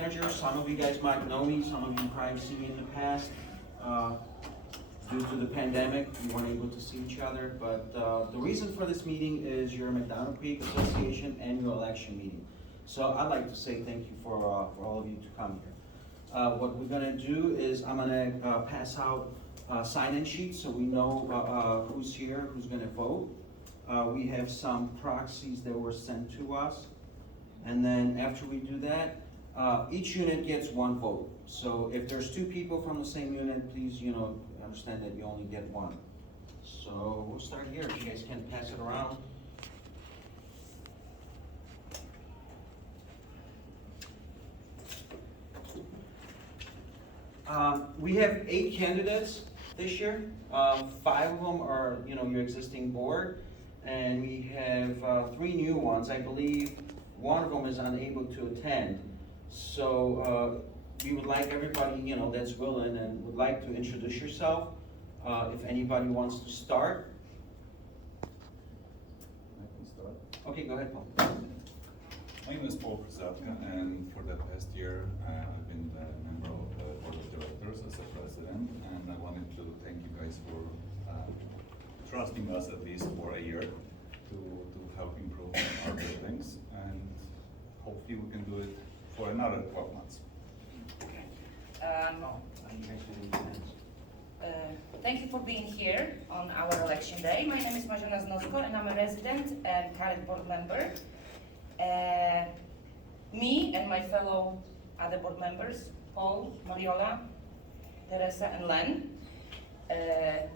Manager. Some of you guys might know me, some of you probably seen me in the past. Due to the pandemic, we weren't able to see each other, but the reason for this meeting is your McDonald Creek Association annual election meeting. So I'd like to say thank you for all of you to come here. What we're gonna do is I'm gonna pass out sign-in sheets so we know who's here, who's gonna vote. We have some proxies that were sent to us. And then after we do that, each unit gets one vote. So if there's two people from the same unit, please, understand that you only get one. So we'll start here. You guys can pass it around. We have 8 candidates this year. 5 of them are, your existing board, and we have 3 new ones. I believe one of them is unable to attend. So we would like everybody, that's willing and would like to introduce yourself. If anybody wants to start. I can start. Okay, go ahead, Paul. My name is Paul Krzatka, and for the past year, I've been a member of the board of directors as a president, and I wanted to thank you guys for trusting us at least for a year to help improve our buildings, and hopefully we can do it for another 12 months. Thank you for being here on our election day. My name is Marzena Znosko and I'm a resident and current board member. Me and my fellow other board members, Paul, Mariola, Teresa and Len,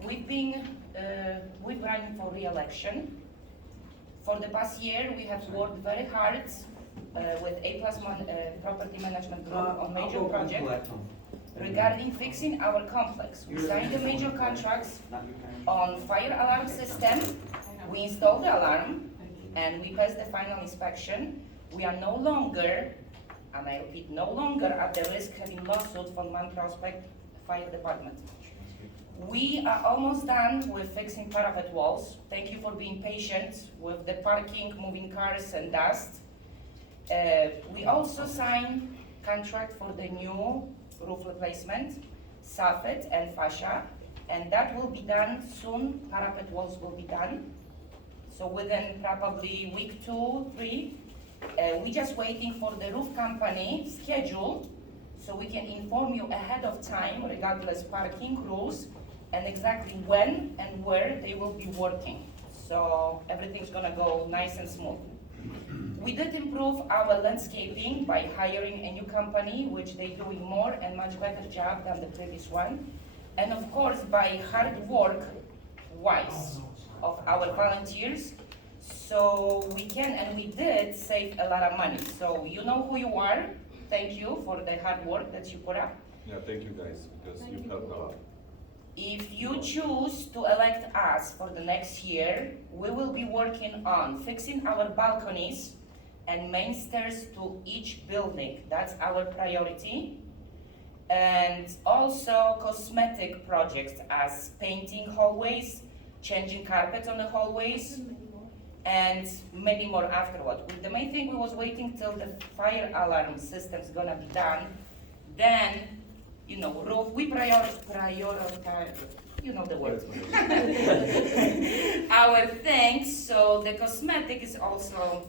we've run for re-election. For the past year, we have worked very hard with A+ Property Management Group on major projects regarding fixing our complex. We signed the major contracts on fire alarm system, we installed the alarm, and we passed the final inspection. We are no longer, and I repeat, no longer at the risk having lawsuit from Man Prospect Fire Department. We are almost done with fixing parapet walls. Thank you for being patient with the parking, moving cars and dust. We also signed contract for the new roof replacement, soffit and fascia, and that will be done soon. Parapet walls will be done. So within probably week 2, 3, we're just waiting for the roof company schedule so we can inform you ahead of time regardless parking rules and exactly when and where they will be working. So everything's gonna go nice and smooth. We did improve our landscaping by hiring a new company, which they're doing more and much better job than the previous one. And of course, by hard work wise of our volunteers, so we can and we did save a lot of money. So you know who you are. Thank you for the hard work that you put up. Yeah, thank you guys, because you've helped a lot. If you choose to elect us for the next year, we will be working on fixing our balconies and main stairs to each building. That's our priority. And also cosmetic projects as painting hallways, changing carpet on the hallways, and maybe more afterward. The main thing we was waiting till the fire alarm system's gonna be done. Then, roof, we prioritize, the word. Our things, so the cosmetic is also,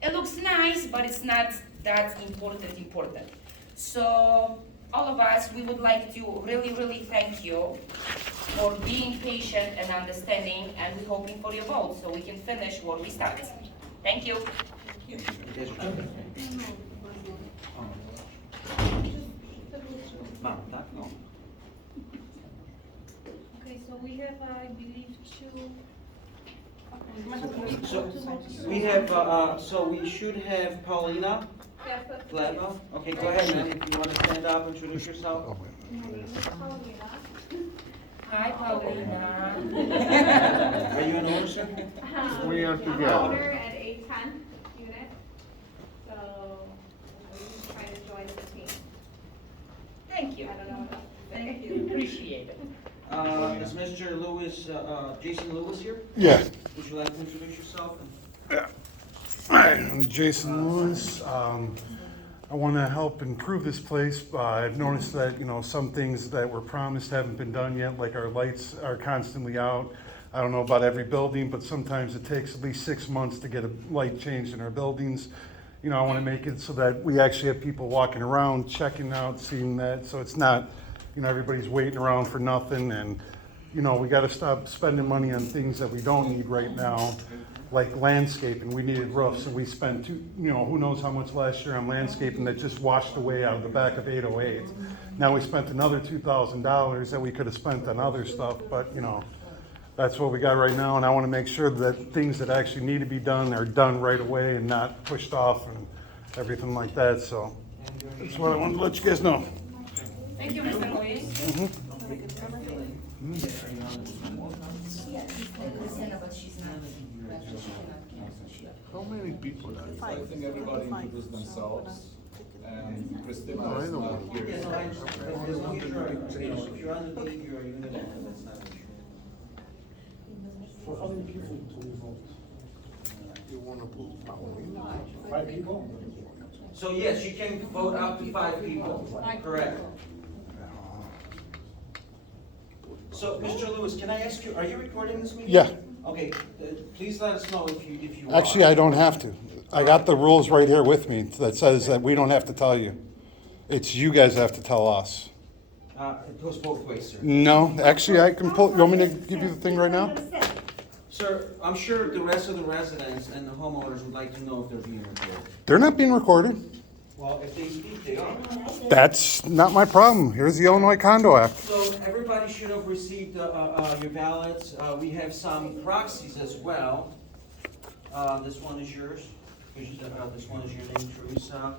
it looks nice, but it's not that important. So, all of us, we would like to really, really thank you for being patient and understanding, and we're hoping for your vote so we can finish what we started. Thank you. Okay, so we have, I believe, 2. So we have, so we should have Paulina Gleba. Okay, go ahead, ma'am, if you want to stand up, introduce yourself. My name is Paulina. Hi, Paulina. Are you an owner, sir? We are I'm together. an owner at 810 unit, so we just try to join the team. Thank you. I don't know what else to say. Thank you. Appreciate it. Is Mr. Lewis, Jason Lewis here? Yeah. Would you like to introduce yourself? Hi, I'm Jason Lewis. I want to help improve this place. I've noticed that, some things that were promised haven't been done yet, like our lights are constantly out. I don't know about every building, but sometimes it takes at least 6 months to get a light changed in our buildings. I want to make it so that we actually have people walking around, checking out, seeing that, so it's not, everybody's waiting around for nothing, and, we got to stop spending money on things that we don't need right now, like landscaping. We needed roofs, and we spent who knows how much last year on landscaping that just washed away out of the back of 808. Now we spent another $2,000 that we could have spent on other stuff, but, that's what we got right now, and I want to make sure that things that actually need to be done are done right away and not pushed off and everything like that, so that's what I wanted to let you guys know. Thank you, Mr. Luis. How many people are I think everybody introduced themselves, and Christina No, I is know. not here. As long as if you're underneath your unit, that's not an issue. For other people to vote. You wanna put Paulina? 5 people? So yes, you can vote up to 5 people, correct. So, Mr. Lewis, can I ask you, are you recording this meeting? Yeah. Okay, please let us know if you are. Actually, I don't have to. I got the rules right here with me that says that we don't have to tell you. It's you guys have to tell us. It goes both ways, sir. No, actually, I can pull, you want me to give you the thing right now? Sir, I'm sure the rest of the residents and the homeowners would like to know if they're being recorded. They're not being recorded. Well, if they speak, they are. That's not my problem. Here's the Illinois Condo Act. So everybody should have received your ballots. We have some proxies as well. This one is yours. This one is your name, Teresa.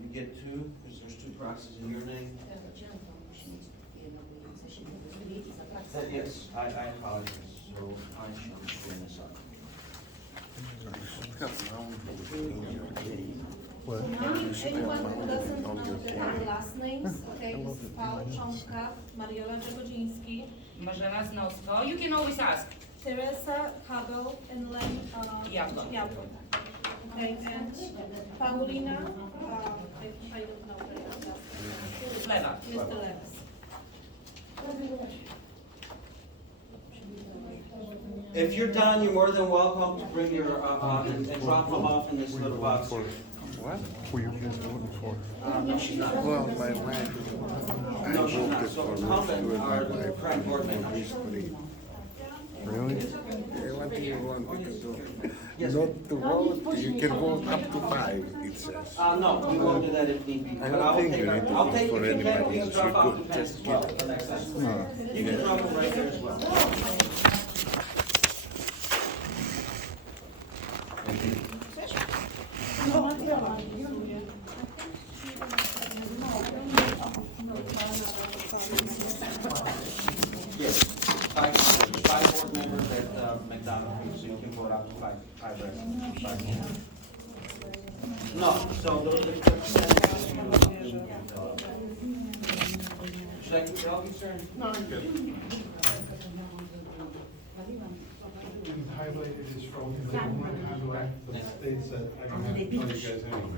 You get 2, because there's 2 proxies in your name. Yes, I apologize. So I shall screen this up. Anyone who doesn't know the last names, okay, this is Paul Cząstka, Mariola Jagodziński, Marzena Znosko. You can always ask. Teresa Hagel, and Len Jablo. Okay, and Paulina, I don't know the last name. Lewa. Mr. Levis. If you're done, you're more than welcome to bring your, and drop them off in this little box here. What? Who are you guys voting for? No, she's not. Well, my wife, I No, she's not. voted So for incumbent Ruth are and my the wife. current board members. History. Really? What do you want me to do? Yes. Not to vote, you can vote up to 5, it says. No, we won't do that if need be. I But don't will think take you our- need to I'll vote take, for if you can, anybody please else. drop You off could the pens just as well for next time. You can drop them right there as well. Yes, 5 board members at McDonald, so you can vote up to 5 residents. 5 more. No, so the percentages you. Should I keep helping, sir? No, I'm good. Highlighted is from the Illinois Condo Act that states that I don't have to tell you guys anything.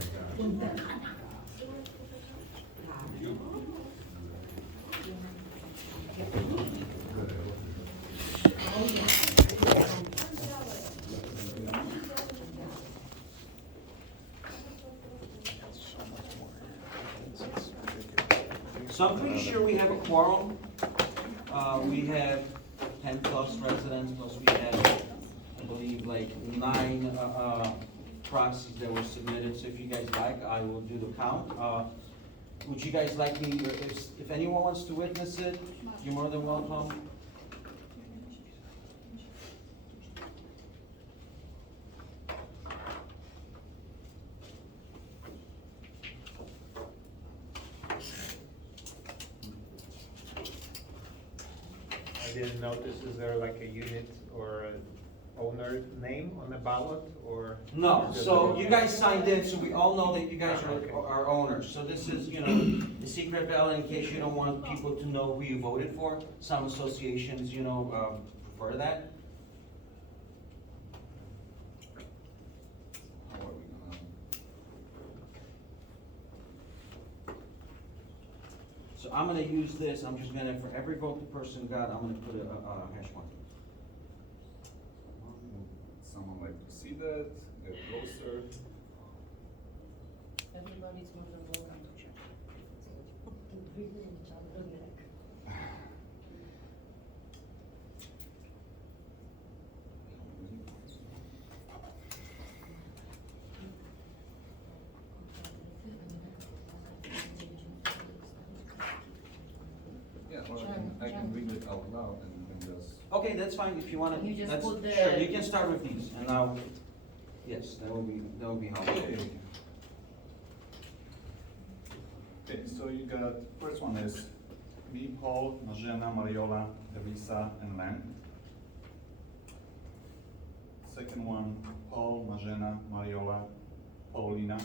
So I'm pretty sure we have a quorum. We have 10 plus residents, plus we have, I believe, like 9 proxies that were submitted. So if you guys like, I will do the count. Would you guys like me, if anyone wants to witness it, you're more than welcome. I didn't notice, is there like a unit or an owner name on the ballot, or? No, so you guys signed in, so we all know that you guys are owners. So this is, the secret ballot in case you don't want people to know who you voted for. Some associations, prefer that. How are we gonna? So I'm gonna use this, I'm just gonna, for every vote the person got, I'm gonna put a hash mark. Someone like to see that, get closer. Everybody's more than welcome to check. Yeah, well, I can read it out loud and you can just. Okay, that's fine, if you wanna, You just that's, put the- sure, you can start with these, and now, yes, that will be helpful. Okay. Okay, so you got, first one is me, Paul, Marzena, Mariola, Teresa, and Len. Second one, Paul, Marzena, Mariola, Paulina,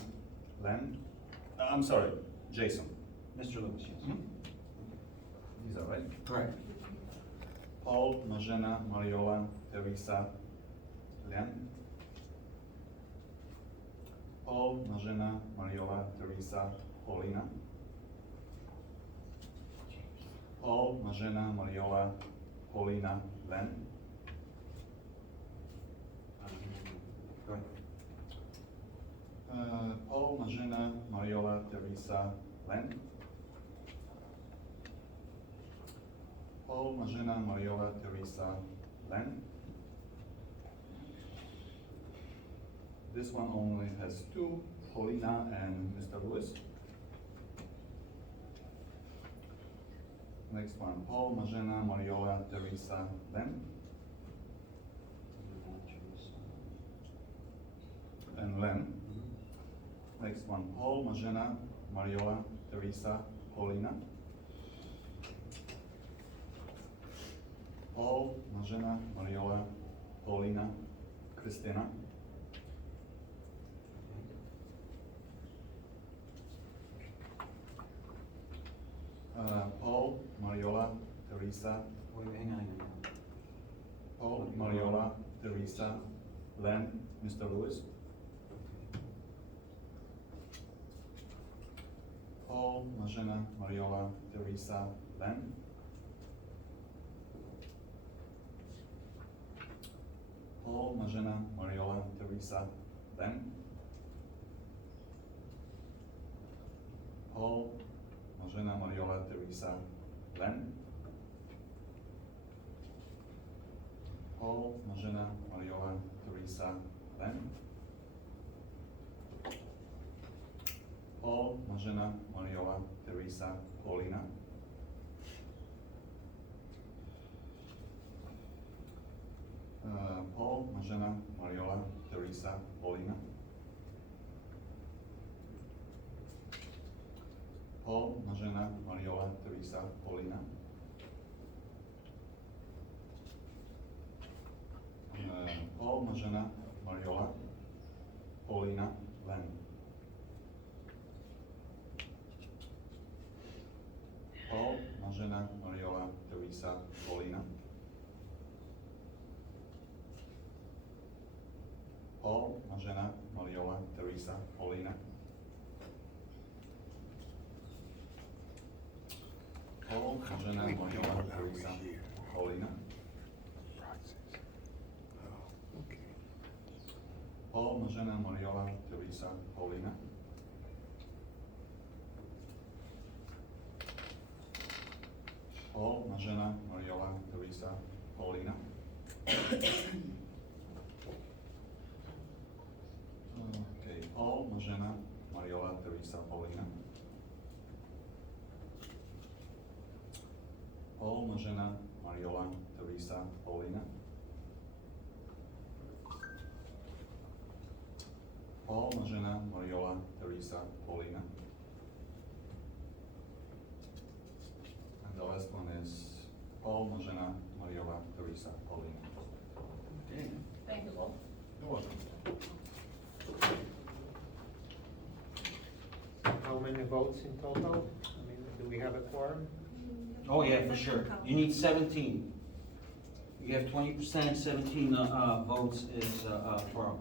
Len. I'm sorry, Jason. Mr. Lewis, yes. These are right. Correct. Paul, Marzena, Mariola, Teresa, Len. Paul, Marzena, Mariola, Teresa, Paulina. Paul, Marzena, Mariola, Paulina, Len. Go ahead. Paul, Marzena, Mariola, Teresa, Len. Paul, Marzena, Mariola, Teresa, Len. This one only has two, Paulina and Mr. Lewis. Next one, Paul, Marzena, Mariola, Teresa, Len. And Len. Next one, Paul, Marzena, Mariola, Teresa, Paulina. Paul, Marzena, Mariola, Paulina, Christina. Paul, Mariola, Teresa, Wait, hang on. Paul, Mariola, Teresa, Len, Mr. Lewis. Paul, Marzena, Mariola, Teresa, Len. Paul, Marzena, Mariola, Teresa, Len. Paul, Marzena, Mariola, Teresa, Len. Paul, Marzena, Mariola, Teresa, Len. Paul, Marzena, Mariola, Teresa, Paulina. Paul, Marzena, Mariola, Teresa, Paulina. Paul, Marzena, Mariola, Teresa, Paulina. Paul, Marzena, Mariola, Paulina, Len. Paul, Marzena, Mariola, Teresa, Paulina. Paul, Marzena, Mariola, Teresa, Paulina. Paul, Marzena, Mariola, Teresa, Paulina. Paul, Marzena, Mariola, Teresa, Paulina. Paul, Marzena, Mariola, Teresa, Paulina. Okay, Paul, Marzena, Mariola, Teresa, Paulina. Paul, Marzena, Mariola, Teresa, Paulina. Paul, Marzena, Mariola, Teresa, Paulina. And the last one is Paul, Marzena, Mariola, Teresa, Paulina. Okay. Thank you, Paul. You're welcome. How many votes in total? I mean, do we have a quorum? Oh, yeah, for sure. You need 17. You have 20%, 17 votes is quorum.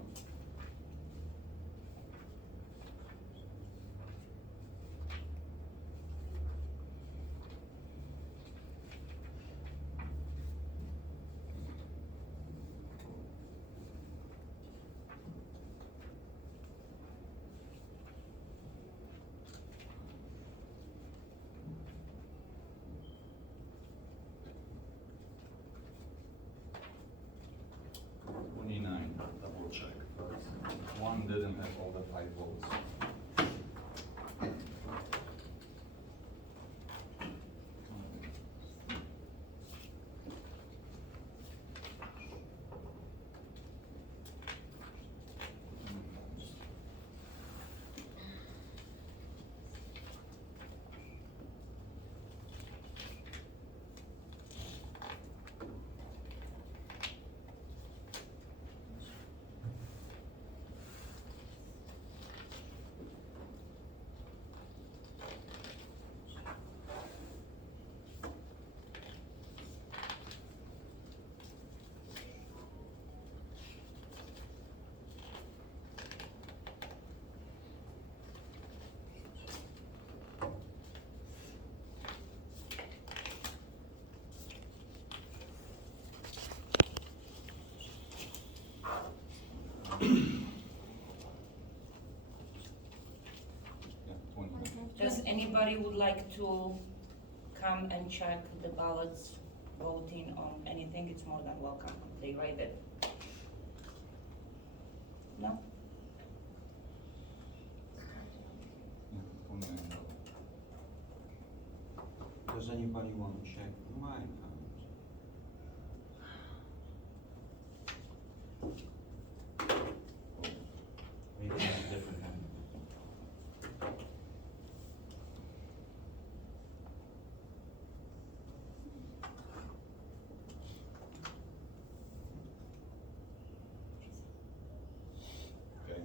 person didn't have all the 5 votes. Yeah, 20 minutes. Does anybody would like to come and check the ballots, voting on anything? It's more than welcome. They write it. No? Yeah, 20 minutes. Does anybody want to check my account? Maybe it's a different hand. Okay.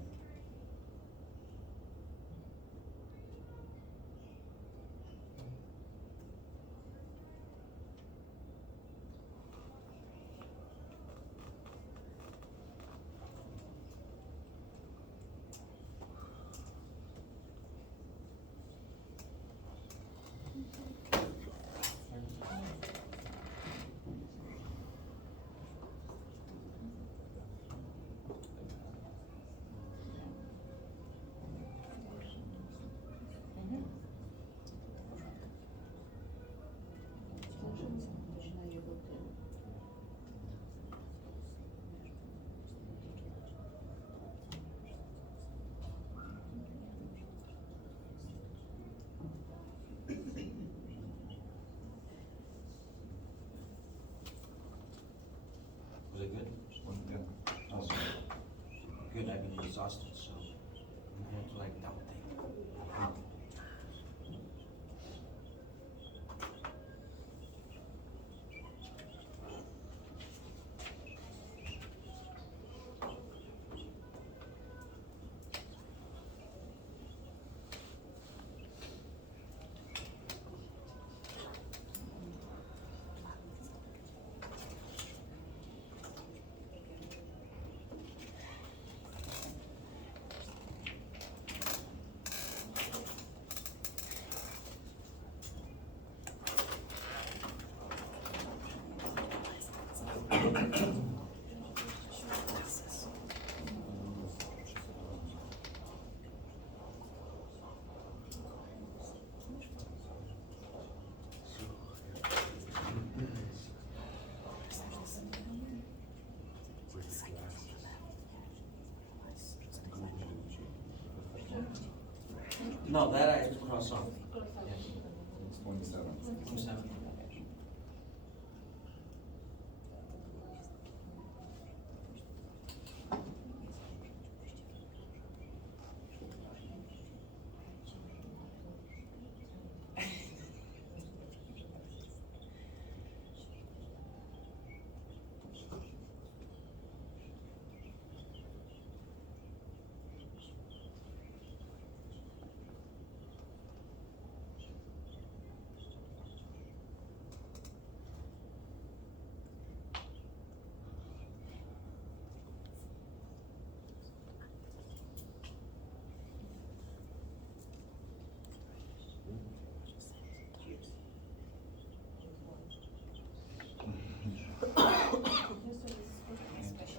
Was it good? Yeah. Awesome. Good, I've been exhausted, so I have to like double think. No, that I have to cross off. Yes. It's 27. 27.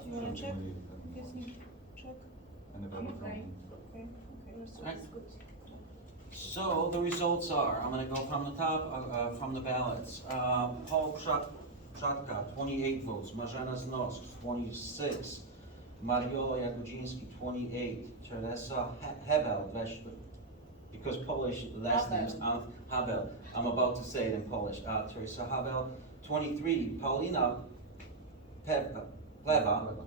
You wanna check? Yes, you check. Anybody from? Okay, okay, Alright. So the results are, I'm gonna go from the top, from the ballots. Paul Pshatka, 28 votes. Marzena Znos, 26. Mariola Jagodzinski, 28. Teresa Hebel, because Polish last name's Habel. I'm about to say it in Polish. Teresa Habel, 23. Paulina Pleva,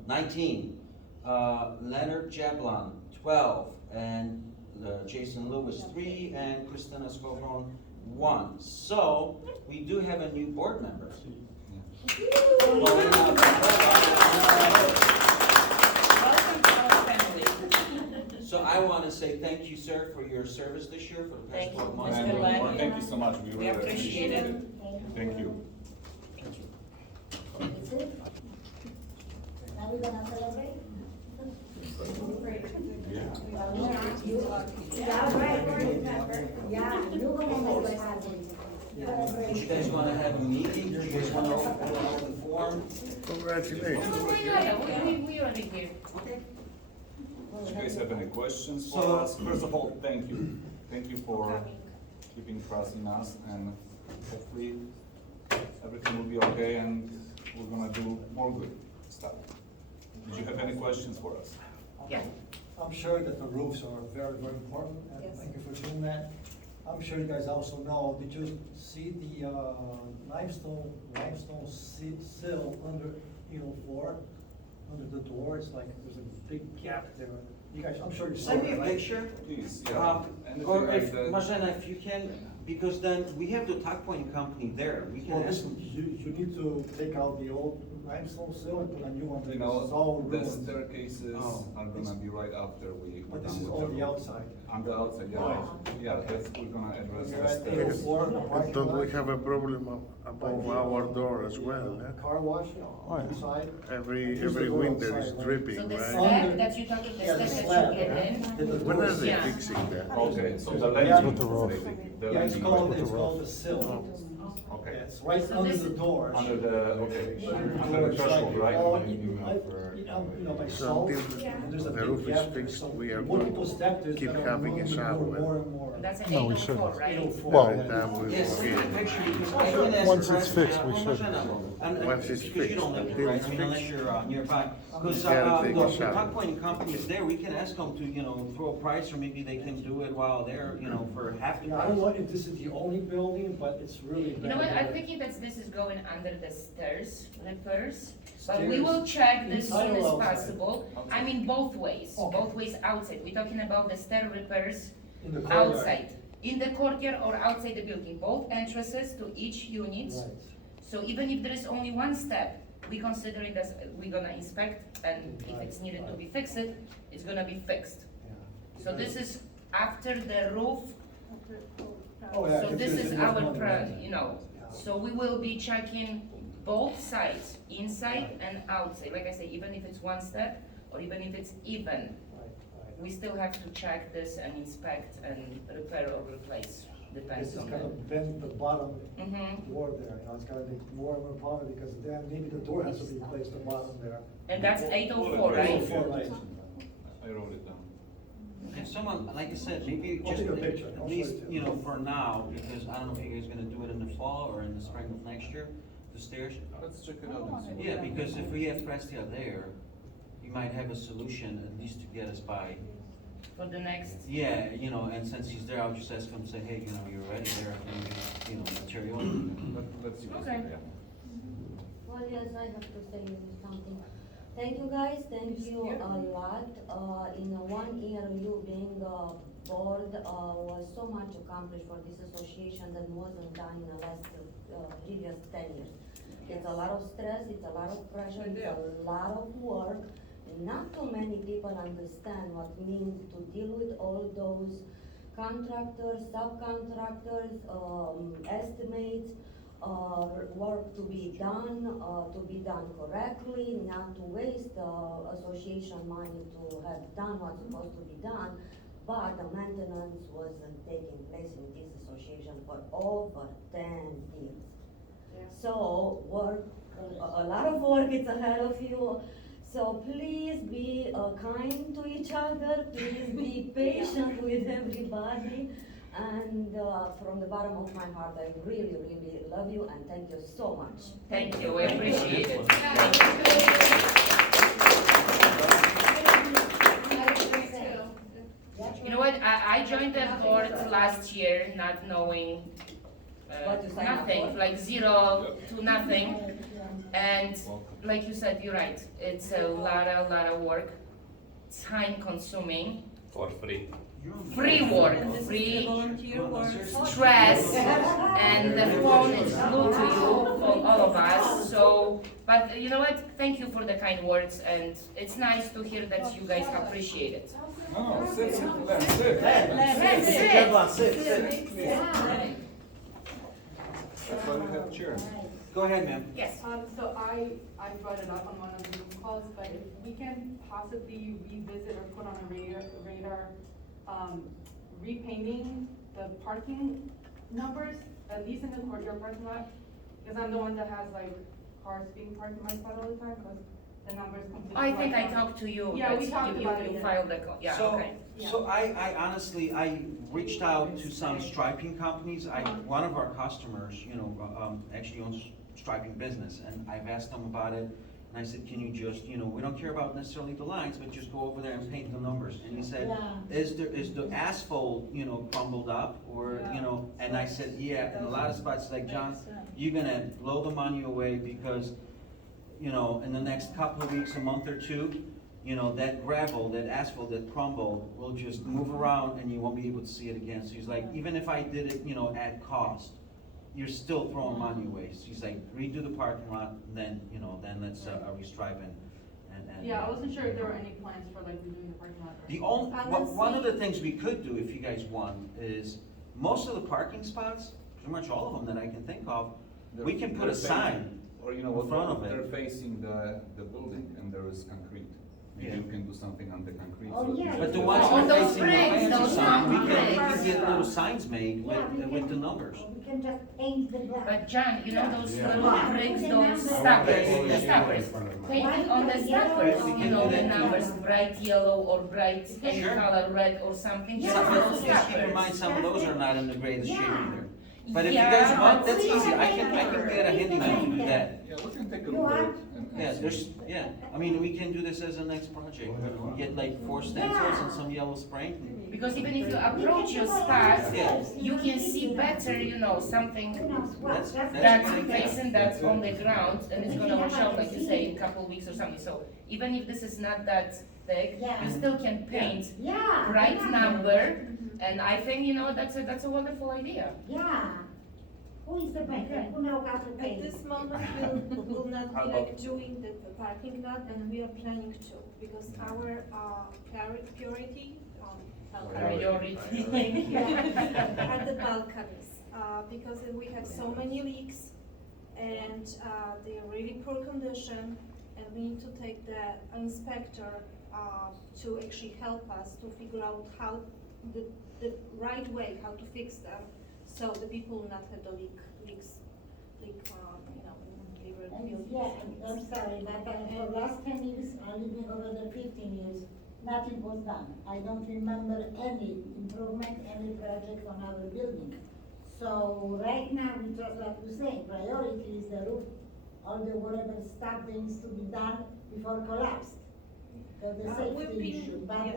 19. Leonard Jablon, 12. And Jason Lewis, 3. And Christina Scovron, 1. So, we do have a new board member. Paulina Pleva. Welcome to our family. So I want to say thank you, sir, for your service this year, for the past Thank you, 12 months. Mr. And Lang. thank you so much, we We really appreciate appreciate it. it. Thank you. Now we're gonna celebrate? Yeah, right. Yeah, you're gonna make it happen. Do you guys want to have a meeting? Do you guys want to open forum? Congratulations. We already here. Do you guys have any questions for So- us? First of all, thank you. Thank you for keeping trust in us, and hopefully everything will be okay and we're gonna do more good stuff. Did you have any questions for us? Yeah. I'm sure that the roofs are very, very important, and thank you for doing that. I'm sure you guys also know, did you see the limestone sill under, floor, under the door? It's like, there's a big gap there. You guys, I'm sure you saw Send me it, a right? picture. Please, yeah. Anything Or like if, that. Marzena, if you can, because then we have the tuck point company there. We Well, can ask listen, them. you need to take out the old limestone sill and put a new one, You because it's all know, the ruined. staircases Oh. are gonna be right after we're But this done is with on the outside. On the outside, yeah. Yeah, that's, we're gonna address You're the at stairs. 804 in the parking Don't we lot. have a problem above our door as well? The car wash Oh, yeah. inside. Every winter is dripping, So the right? step that you're talking, the Yeah, the step slab, that you get in, When are they Yeah. fixing that? Okay, so the Yeah. landing, With the roof. basically, the Yeah, it's landing. called, right? it's called the sill. Okay, It's right So under this the is- door. under the, okay, Under the under door, the it's threshold, like, right? oh, by So salt, until and there's a the big roof is gap. fixed, So we are multiple going step, to there's keep gonna having a move shower. more and more. that's an No, we 804, shouldn't. right? 804. By the Well, time we Yeah, send me a forget. picture, because I can ask Once the it's president, fixed, we well, should. Marzena, and Once it's because you don't live fixed, there, right? until I mean, it's unless you're nearby. Because You gotta take a the shower. tuck point company is there, we can ask them to, throw a price, or maybe they can do it while they're, for half the Yeah, I don't know price. if this is the only building, but it's really. You know what, bad. I'm thinking that this is going under the stairs repairs, but we Stairs will check this inside soon or as outside? possible. I mean, both ways, Okay. both ways outside. We're talking about the stair repairs In the courtyard. outside, in the courtyard or outside the building, both entrances to each unit. Right. So even if there is only one step, we consider it as, we're gonna inspect, and if it's needed to be fixed, it's gonna be fixed. Yeah. So this is after the roof. Oh, yeah, So if this there's is enough our, money, right. Yeah. So we will be checking both sides, inside and outside. Like I say, even if it's one step, or even if it's even, Right, right. we still have to check this and inspect and repair or replace, This depends is on gonna the. bend the bottom Mhm. door there, it's gonna be more and more problem, because then maybe the door has to be placed the bottom there. And that's 804, right? 804, right. I wrote it down. If someone, like I said, maybe I'll just, take a picture. at I'll least, show you too. for now, because I don't know if you guys are gonna do it in the fall or in the spring of next year, the stairs. Let's check it out and see. Yeah, because if we have Prestia there, you might have a solution at least to get us by. For the next, Yeah, and since he's there, I'll just ask him, say, hey, you're already there, maybe, material. Let's see. Okay. Yeah. Well, yes, I have to say something. Thank you guys, thank you a lot. In 1 year, you being board, was so much accomplished for this association that wasn't done in the last, previous 10 years. It's a lot of stress, it's a lot of pressure, it's a lot of work. Not too many people understand what it means to deal with all those contractors, subcontractors, estimates, work to be done correctly, not to waste association money to have done what's supposed to be done. But the maintenance wasn't taking place in this association for over 10 years. So a lot of work is ahead of you. So please be kind to each other, please be patient with everybody. And from the bottom of my heart, I really, really love you and thank you so much. thank you, we appreciate it. Yeah. You know what, I joined that board last year not knowing What to sign up nothing, for. like zero to nothing. And Welcome. like you said, you're right, it's a lot of work, time consuming, For free. free work, free stress, and the phone is glued to you for all of us. So, but you know what? Thank you for the kind words, and it's nice to hear that you guys appreciate it. No, sit, let's sit. Let's sit. That's why we have chairs. Go ahead, ma'am. Yes. So I brought it up on one of the Zoom calls, but if we can possibly revisit or put on a radar, repainting the parking numbers, at least in the courtyard parking lot, because I'm the one that has like cars being parked in my spot all the time, because the numbers completely. I think I wiped out. talked to you. Yeah, we that talked you- about it, You yeah. filed the, yeah, So, okay. so I honestly, I reached out to some striping companies. One of our customers, actually owns striping business, and I've asked them about it. And I said, can you just, we don't care about necessarily the lines, but just go over there and paint the numbers. And he said, is the asphalt, crumbled up, or, and I said, yeah, in a lot of spots, like, John, you're gonna blow the money away because, in the next couple of weeks, a month or two, that gravel, that asphalt, that crumble will just move around and you won't be able to see it again. So he's like, even if I did it, at cost, you're still throwing money away. So he's like, redo the parking lot, and then, then let's restripe and. Yeah, I wasn't sure if there were any plans for like redoing the parking lot. or- The only, one of the things we could do, if you guys want, is most of the parking spots, pretty much all of them that I can think of, we can put a They're sign. facing- Or you know in what, front of it. they're facing the building and there is concrete. Maybe Yeah. you can do something on the concrete. Oh, so it yeah. is- But the ones On that are those facing the bricks, fancy those sign, we bricks. can get little signs made with the numbers. We can just paint the black. But John, those Yeah. little Yeah. bricks, Yeah. those Yeah. stoppers, Yeah. the stoppers. Paint it on the stoppers, We can do the that too. numbers, bright yellow or bright any Sure. color, red or something, just Some- those Just keep in mind, stoppers. some of those are not in the greatest shape Yeah. either. But if you Yeah, guys want, but that's we easy, have I can get a handyman to do that. Yeah, we can take a You look at are- it. We can do this as a next project. We get like 4 stencils and some yellow spray. Because even if you approach your stars, Yeah. you can see better, something That's that's great. facing that on the ground, and it's gonna wash out, like you say, in a couple of weeks or something. So even if this is not that thick, Yeah. you still can paint Yeah. right yeah. number, and I think, that's a wonderful idea. Yeah. Who is the painter? Who knows how to At paint? this moment, we'll not be like doing the parking lot, and we are planning to, because our priority, Priority. are the balconies, because we have so many leaks, and they are really poor condition, and we need to take the inspector to actually help us to figure out how the right way, how to fix them, so the people will not have the leaks, in their buildings. Yeah, I'm sorry, but for last 10 years, I living over there 15 years, nothing was done. I don't remember any improvement, any project on our building. So right now, we just like you say, priority is the roof, all the whatever stuff that needs to be done before collapse. Because the we've safety been- issue, but yes.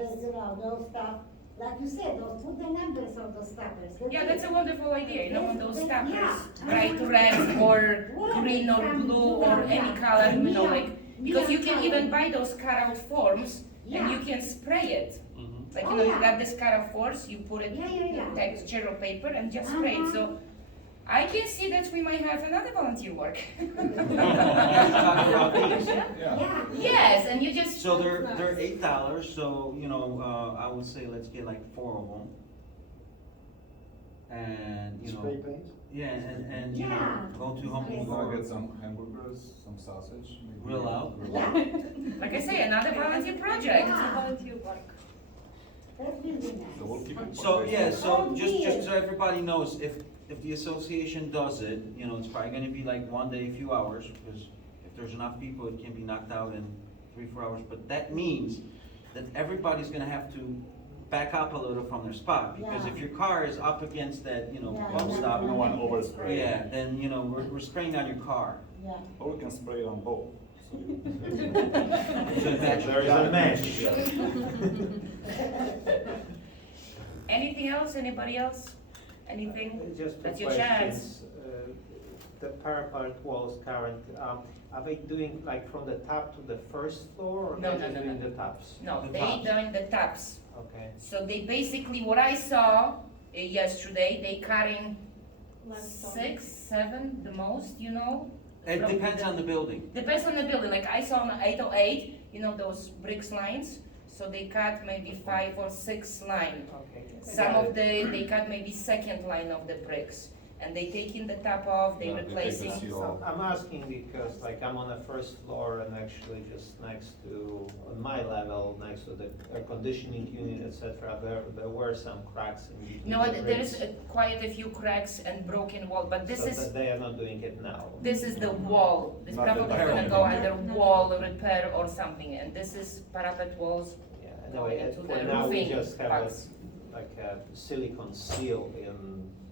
those stuff, like you said, put the numbers on those stoppers. Yeah, that's a wonderful idea, on those stoppers, Yeah. bright red or green or blue or any color, because you can even buy those cut-out forms and you can spray it. Like, Oh, you yeah. got this cut-out forms, you put it Yeah. texture of paper and just spray it, so I can see that we might have another volunteer work. Talk about these. Yeah. Yeah. Yes, and you just, So they're $8, so, I would say let's get like 4 of them. And, Spray paint? yeah, and, Yeah. go to Home You Depot. wanna get some hamburgers, some sausage? maybe? Grill out. Grill Yeah. like I say, another volunteer project. Volunteer work. That's really nice. So we'll keep it. So, yeah, so Oh, just dear. so everybody knows, if the association does it, it's probably gonna be like one day, a few hours, because if there's enough people, it can be knocked out in 3-4 hours. But that means that everybody's gonna have to back up a little from their spot, because Yeah. if your car is up against that, Yeah. bump stop, We don't want overspray. yeah, then, we're spraying on your car. Yeah. Or we can spray it on both. So you- So it matches. There is a match. Anything else, anybody else? Anything? Just two That's your questions. The parapet walls current, are they doing like from the top to the first floor, or No, they're no, just no, doing no. the tops? No, The they tops. done the tops. Okay. So they basically, what I saw yesterday, they cutting Limestone. 6, 7, the most, you know? It From depends on the building. Depends on the building, like I saw on 808, you know, those bricks lines, so they cut maybe 5 or 6 line. Okay. Some of they cut maybe second line of the bricks, and they taking the top off, they Yeah, they take the replacing. seal. So I'm asking because like I'm on the first floor and actually just next to, on my level, next to the air conditioning unit, etc., there were some cracks in between You know the what, there's bricks. quite a few cracks and broken wall, but this So is, that they are not doing it now. this is the wall. It's Not the probably gonna parapet. go under wall repair or something, and this is parapet walls. Yeah, anyway, Going into for the now, we roofing just have parts. like a silicone seal in,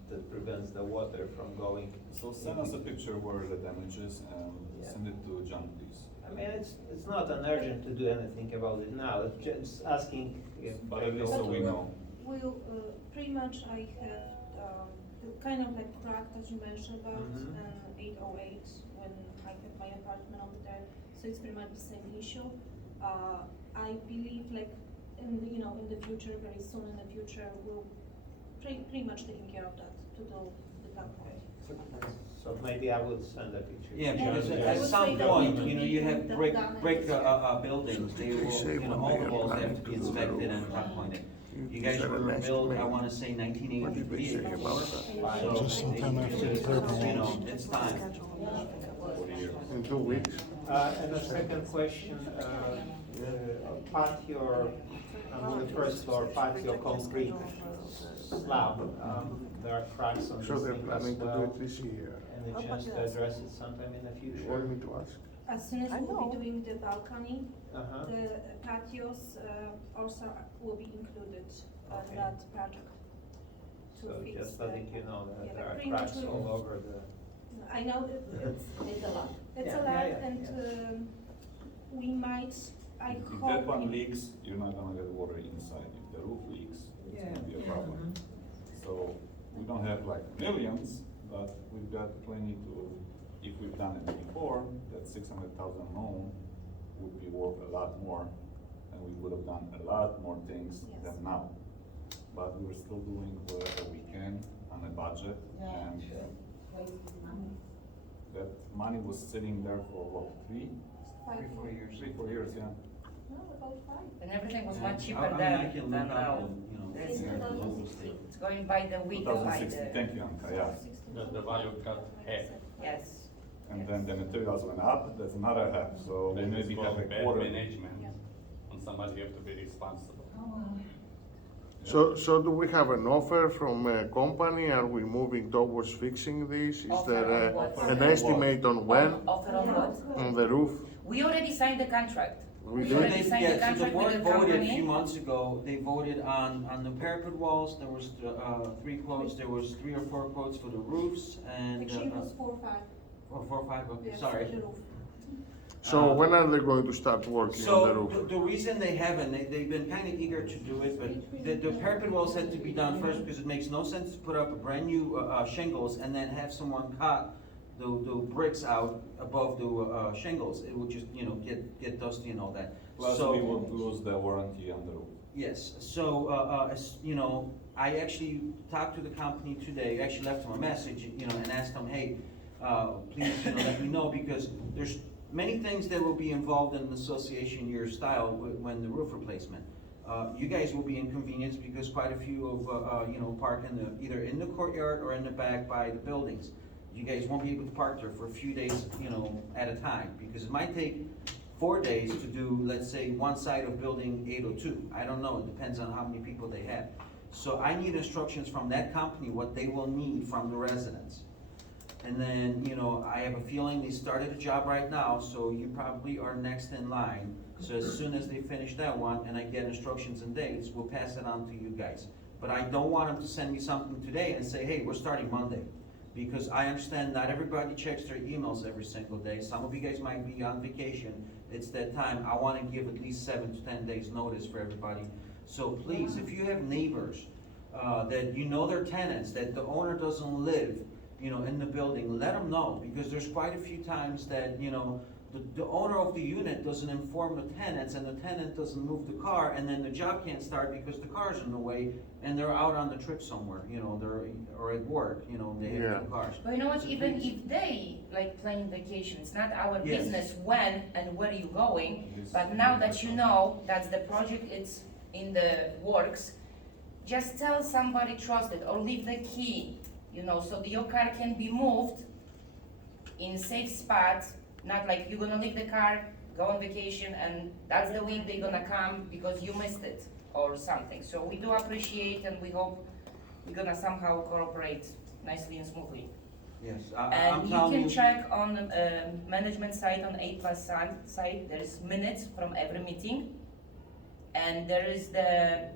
that prevents the water from going. So send us a picture where the damage is and Yeah. send it to John, please. I mean, it's not an urgent to do anything about it now, it's just asking if. But at least so we know. We'll, pretty much I have, the kind of like crack that you mentioned about, Mhm. 808, when I had my apartment over there, so it's pretty much the same issue. I believe like, in the future, very soon in the future, we'll pretty much taking care of that, to do the top part. So maybe I will send a picture. Yeah, to John. because I at would some say that point, need to you know, be you have done brick and buildings, they will, say you know, when all they the are walls have planning to to be do the inspected and roof. top pointed. You Is guys that were an built, I estimate? wanna say What did they 1983. say about that? So, Just sometime after the parapet you know, walls. it's time. 40 years. In 2 weeks? And the second question, patio, on the first floor, patio concrete slab, there are cracks on So this they're thing as planning to do well. it this year. Any chance to address it sometime in the You future? want me to ask? As soon as we'll be doing the balcony, Uh-huh. the patios, also will be included on Okay. that project. to So fix just the- letting you know yeah, that there are pretty much cracks we- all over the. I know that It's a lot. it's Yeah, a yeah, lot, yeah, and yes. we might, I If hope. that one leaks, you're not gonna get water inside. If the roof leaks, it's gonna be a problem. So we don't have like millions, but we've got plenty to, if we've done it before, that 600,000 loan would be worth a lot more, and we would have done a lot more things Yes. than now. But we're still doing whatever we can on a budget, and that money was sitting there for what, 3, 3-4 years. 4 years, yeah. No, about 5. And everything was Yeah. much I cheaper mean, I then can than look up now. and, you know, It's- compare the local state. It's going by the week, by 2016, the, thank you, Anka, yeah. The value cut half. yes. And then the materials went up, that's another half, so we Then maybe it's have called a bad quarter. management, and somebody have to be responsible. So do we have an offer from a company? Are we moving towards fixing this? Is Offer there on what? an estimate on when? Offer on what? On the roof? We already signed the contract. We We did? already signed the Yeah, so the contract board with the voted a company. few months ago, they voted on the parapet walls, there was, 3 quotes, there was 3 or 4 quotes for the roofs, and, Actually, it was 4 or 5. 4 or 5, okay, Yes, sorry. the roof. So when are they going to start working on the So, roof? the reason they haven't, they've been kinda eager to do it, but the parapet walls had to be done first, because it makes no sense to put up a brand new, shingles and then have someone cut the bricks out above the, shingles, it would just, you know, get dusty and all that. Plus, So- we would lose the warranty on the roof. Yes, so, you know, I actually talked to the company today, actually left them a message, you know, and asked them, hey, please, you know, let me know, because there's many things that will be involved in an association year style when the roof replacement. You guys will be inconvenienced because quite a few of, you know, park in the, either in the courtyard or in the back by the buildings. You guys won't be able to park there for a few days, you know, at a time, because it might take 4 days to do, let's say, one side of building 802. I don't know, it depends on how many people they have. So I need instructions from that company, what they will need from the residents. And then, you know, I have a feeling they started a job right now, so you probably are next in line. So as soon as they finish that one and I get instructions and dates, we'll pass it on to you guys. But I don't want them to send me something today and say, hey, we're starting Monday. Because I understand not everybody checks their emails every single day. Some of you guys might be on vacation. It's that time. I wanna give at least 7 to 10 days notice for everybody. So please, if you have neighbors, that you know their tenants, that the owner doesn't live, in the building, let them know, because there's quite a few times that, the owner of the unit doesn't inform the tenants, and the tenant doesn't move the car, and then the job can't start because the car's in the way, and they're out on the trip somewhere, or at work, they have Yeah. two cars. But you know what, even if they like plan vacation, it's not our Yes. business when and where you going. But now that you know that the project is in the works, just tell somebody trusted or leave the key, so that your car can be moved in safe spot. Not like you're gonna leave the car, go on vacation, and that's the week they're gonna come because you missed it or something. So we do appreciate, and we hope we're gonna somehow cooperate nicely and smoothly. Yes, I'm And you telling can you. check on the management site, on A+ site, there is minutes from every meeting. And there is the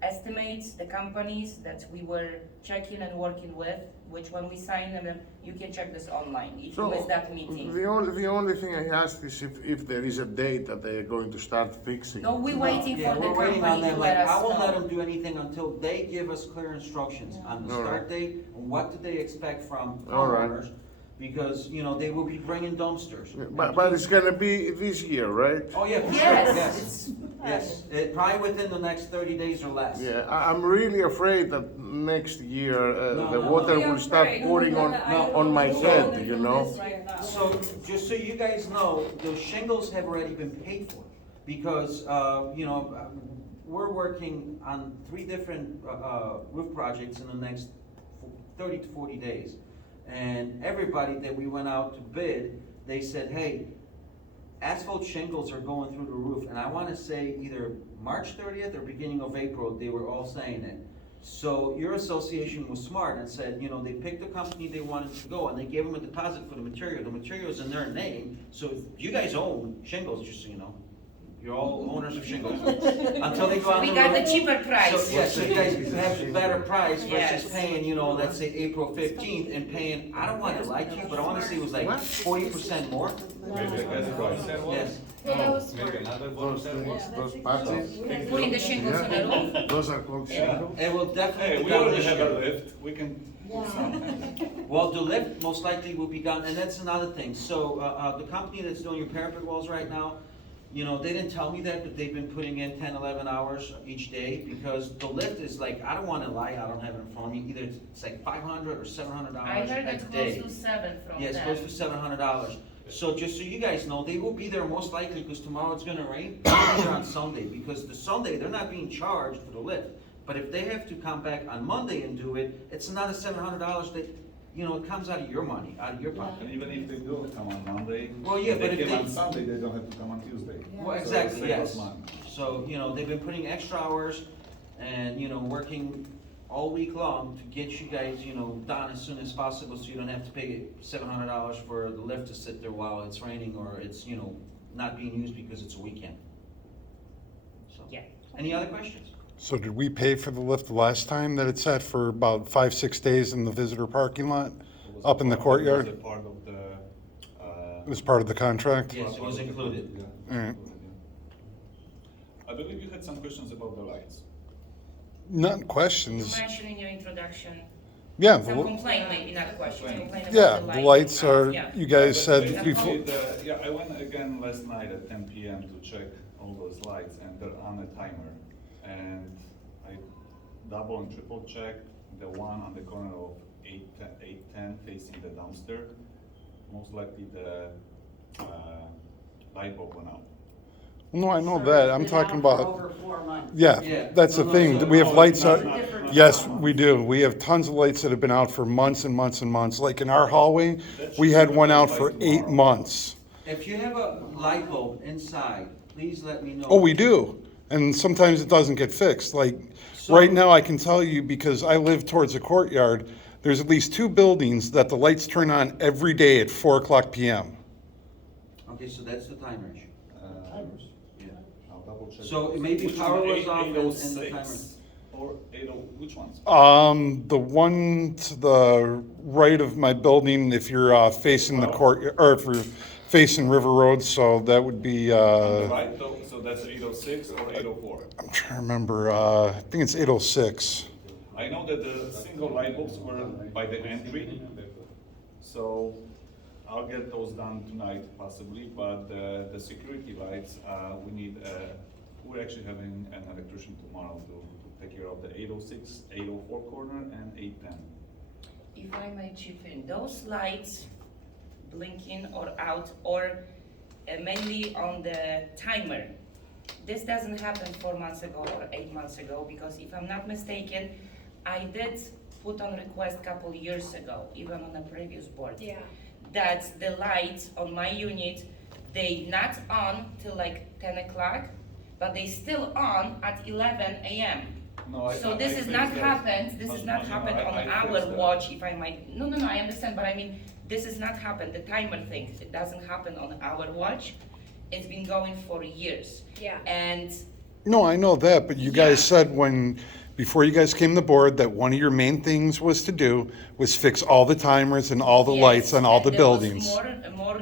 estimates, the companies that we were checking and working with, which when we sign them, you can check this online if you missed that meeting. The only thing I asked is if there is a date that they're going to start fixing. No, we're waiting Yeah, for the we're waiting on company them, to like, let us I won't let know. them do anything until they give us clear instructions on the All start right. date, and what do they expect from All right. homeowners. Because, they will be bringing dumpsters. But it's gonna be this year, right? Oh, yeah, for sure, Yes, yes, yes, probably within the next 30 days or less. Yeah, I'm really afraid that next year, No, the no, water no. will start pouring on my head, So, just so you guys know, those shingles have already been paid for, because, we're working on 3 different, roof projects in the next 30 to 40 days. And everybody that we went out to bid, they said, hey, asphalt shingles are going through the roof, and I wanna say either March 30th or beginning of April, they were all saying it. So your association was smart and said, they picked the company they wanted to go, and they gave them a deposit for the material. The material's in their name, so if you guys own shingles, just so you know. You're all owners of shingles, until they go on the We roof. got the cheaper So, price. yeah, so you guys have a better price versus Yes. paying, let's say April 15th, and paying, I don't wanna lie to you, but I wanna say it was like 40% more. Maybe a gas price. Yes. Maybe another Those volunteer one. things, those patches. Putting the shingles on the roof. Those are called shingles. It will definitely Hey, be we done already this have year. a lift, we can put something. Well, the lift most likely will be done, and that's another thing. So, the company that's doing your parapet walls right now, they didn't tell me that, but they've been putting in 10, 11 hours each day, because the lift is like, I don't wanna lie, I don't have it in front of me, either it's like $500 or $700 I heard a it's day. close to 7 from Yeah, it's them. close to $700. So just so you guys know, they will be there most likely, because tomorrow it's gonna rain, they'll be there on Sunday, because the Sunday, they're not being charged for the lift. But if they have to come back on Monday and do it, it's another $700 that, it comes out of your money, out of your pocket. And even if they do come on Monday, Well, yeah, but they if came they- on Sunday, they don't have to come on Tuesday. Well, So exactly, save yes. us money. So, they've been putting extra hours and, working all week long to get you guys, done as soon as possible, so you don't have to pay $700 for the lift to sit there while it's raining, or it's, not being used because it's a weekend. So, Yeah. any other questions? So did we pay for the lift the last time that it sat for about 5-6 days in the visitor parking lot? It was Up in the courtyard? It was a part of the, It was part of the contract? Yes, it was included. Yeah. Alright. I believe you had some questions about the lights. Not You questions. mentioned in your introduction, Yeah, the some li- complaint, maybe not question, complaint about yeah, the the lighting. lights are, Yeah. you guys said Basically, before. Yeah, I went again last night at 10 PM to check all those lights, and they're on a timer. And I double and triple checked the one on the corner of 810 facing the dumpster. Most likely the light bulb went out. No, I know that, I'm talking about, Over 4 months. yeah, Yeah. that's the No, no, thing, so- we have Oh, lights not- out. not- Yes, we do. We have tons of lights that have been out for months and months and months. Like in our hallway, we had one out for 8 months. If you have a light bulb inside, please let me know. Oh, we do. And sometimes it doesn't get fixed. Like, So- right now, I can tell you, because I live towards the courtyard, there's at least 2 buildings that the lights turn on every day at 4:00 PM. Okay, so that's the timer issue. Timers. Yeah. I'll double check. So maybe Which power one? was off and the 806 or 80, which ones? The one to the right of my building, if you're facing the court, or if you're facing River Road, so that would be, Right, so that's 806 or 804? I'm trying to remember, I think it's 806. I know that the single light bulbs were by the entry, so I'll get those done tonight possibly, but the security lights, we need, we're actually having an electrician tomorrow to take care of the 806, 804 corner and 810. If I may chip in, those lights blinking or out or mainly on the timer, this doesn't happen 4 months ago or 8 months ago, because if I'm not mistaken, I did put on request couple years ago, even on a previous board. Yeah. That the lights on my unit, they not on till like 10 o'clock, but they still on at 11 a.m. No, So this is not happened, this is not happened on our watch, if I might, no, I understand, but I mean, this is not happened, the timer thing, it doesn't happen on our watch. It's been going for years. Yeah. And No, I know that, but you guys Yeah. said before you guys came to board, that one of your main things was to do was fix all the timers and all the yes, lights on all and the there was buildings. more,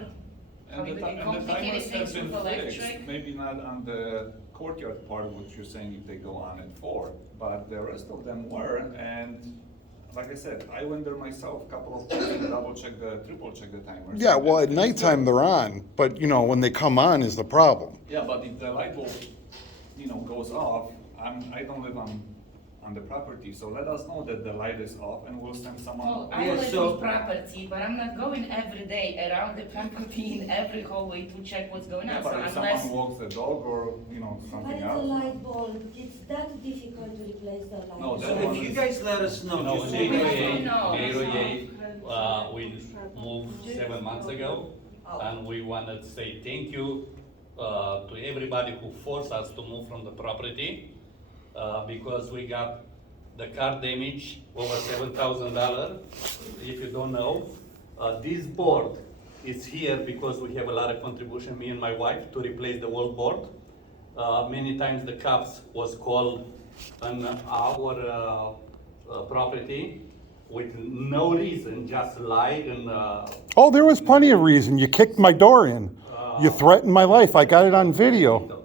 And the timers complicated have things been with fixed, electric. maybe not on the courtyard part of what you're saying if they go on at 4, but the rest of them were, and like I said, I went there myself a couple of times to triple check the timers. Yeah, well, at And nighttime they're on, but when they come on is the problem. Yeah, but if the light bulb, goes off, I don't live on the property, so let us know that the light is off and we'll send someone. Oh, I Yeah, live so- in property, but I'm not going every day around the property in every hallway to check what's going Yeah, on, so but if unless. someone walks the dog or, But something it's a else. light bulb, it's that difficult to replace the light No, bulb. that So one if you is- guys let us know, No, just the so we don't know. know. we moved 7 months ago, and we wanted to say thank you to everybody who forced us to move from the property, because we got the car damage over $7,000. If you don't know, this board is here because we have a lot of contribution, me and my wife, to replace the whole board. Many times the cops was called on our property with no reason, just lied and. Oh, there was plenty of reason. You kicked my door in. You threatened my life. I got it on video.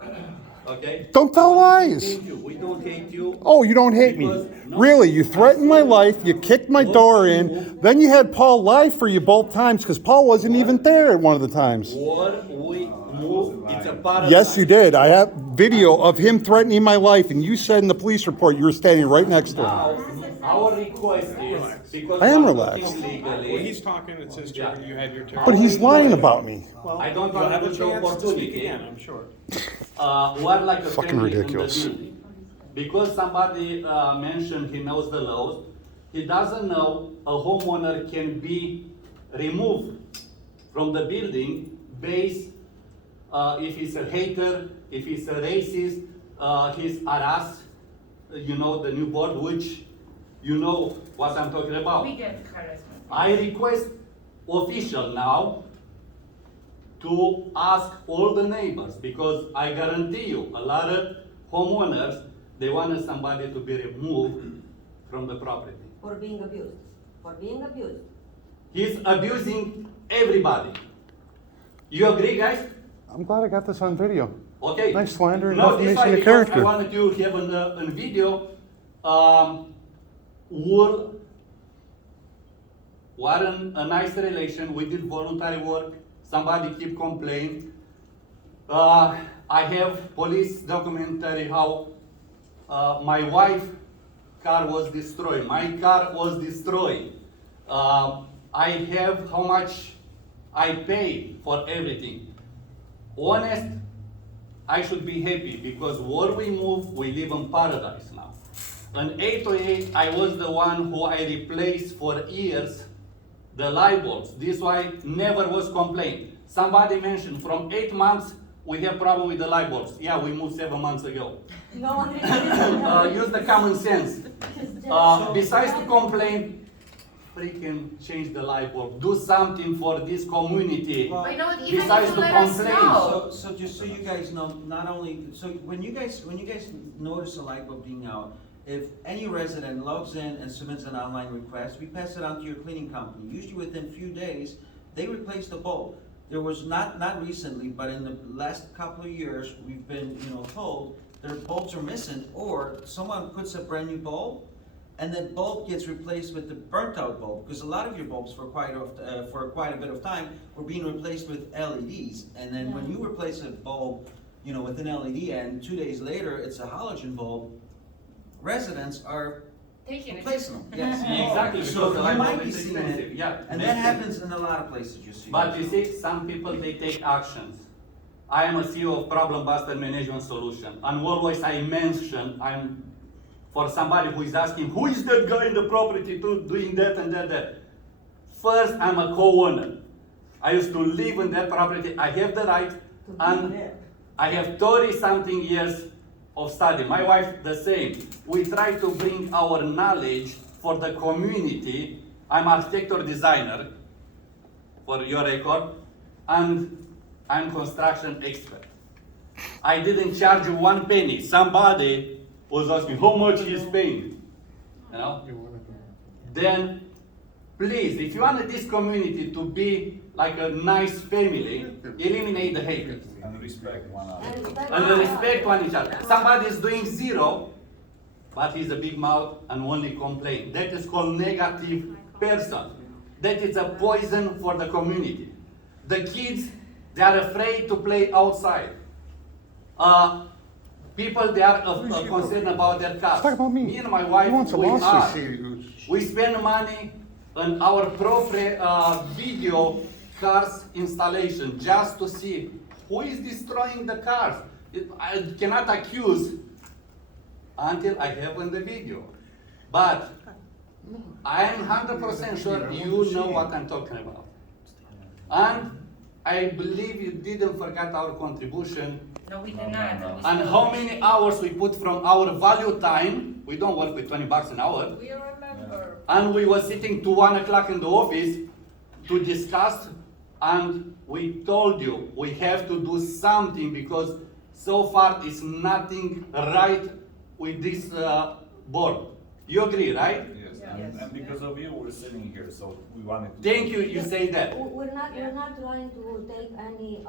Okay? Don't tell We lies. hate you. We don't hate you. Oh, you don't hate me. Because- no. Really, you threatened my life, you kicked my door in, then you had Paul lie for you both times because Paul wasn't even there at one of the times. Or we move, it's a part of. Yes, you did. I have video of him threatening my life, and you said in the police report you were standing right next to him. Now, our request is, because. I am we're relaxed. talking legally, Well, he's talking, it's his turn, you had your turn. But he's lying about me. Well, I don't you'll want have to a lose the chance to speak opportunity. again, I'm sure. we're like a Fucking family in the ridiculous. building. Because somebody mentioned he knows the laws, he doesn't know a homeowner can be removed from the building based if he's a hater, if he's a racist, he's harassed, the new board, which you know what I'm talking about. We get harassment. I request official now to ask all the neighbors, because I guarantee you, a lot of homeowners, they wanted somebody to be removed from the property. For being abused, He's abusing everybody. You agree, guys? I'm glad I got this on video. Okay. Nice slander and No, this defamation why, of because character. I wanted to have a video. We're a nice relation. We did voluntary work. Somebody keep complaining. I have police documentary how my wife car was destroyed. My car was destroyed. I have how much I pay for everything. Honest, I should be happy because where we move, we live in paradise now. In 808, I was the one who I replaced for years the light bulbs. This why never was complaint. Somebody mentioned from 8 months we have problem with the light bulbs. Yeah, we moved 7 months ago. no one really. Use the common sense. Besides to complain, freaking change the light bulb. Do something for this community. I know, even Besides if to you let us complain. know. So just so you guys know, not only, so when you guys notice a light bulb being out, if any resident logs in and submits an online request, we pass it on to your cleaning company. Usually within a few days, they replace the bulb. There was not recently, but in the last couple of years, we've been, told their bulbs are missing, or someone puts a brand new bulb, and the bulb gets replaced with the burnt out bulb, because a lot of your bulbs for quite a bit of time were being replaced with LEDs. And then when you replace a bulb, you know, with an LED and 2 days later it's a halogen bulb, residents are Taking it. replacing them. Yes. Exactly, So because the you light might bulb be is seeing expensive, it, yeah. and that happens in a lot of places you see. But you see, some people, they take actions. I am a CEO of Problem Buster Management Solution, and always I mention, I'm, for somebody who is asking, who is that guy in the property doing that and that? First, I'm a co-owner. I used to live in that property, I have the right, and I have 30-something years of study. My wife, the same. We try to bring our knowledge for the community. I'm architect or designer, for your record, and I'm construction expert. I didn't charge you 1 penny. Somebody was asking how much he is paying. You know? Then, please, if you want this community to be like a nice family, eliminate the haters. And respect one another. And respect one each other. Somebody is doing 0, but he's a big mouth and only complain. That is called negative person. That is a poison for the community. The kids, they are afraid to play outside. People, they are concerned about their cars. Talk about me. Me and my wife, He wants a we lawsuit. are. We spend money on our video cars installation just to see who is destroying the cars. I cannot accuse until I have on the video. But I am 100% sure you know what I'm talking about. And I believe you didn't forget our contribution. No, we did not. And how many hours we put from our value time. We don't work with $20 an hour. We remember. And we were sitting to 1 o'clock in the office to discuss, and we told you we have to do something because so far it's nothing right with this board. You agree, right? Yes, and because of you, we're sitting here, so we wanted to. Thank you, you say that. We're not trying to take any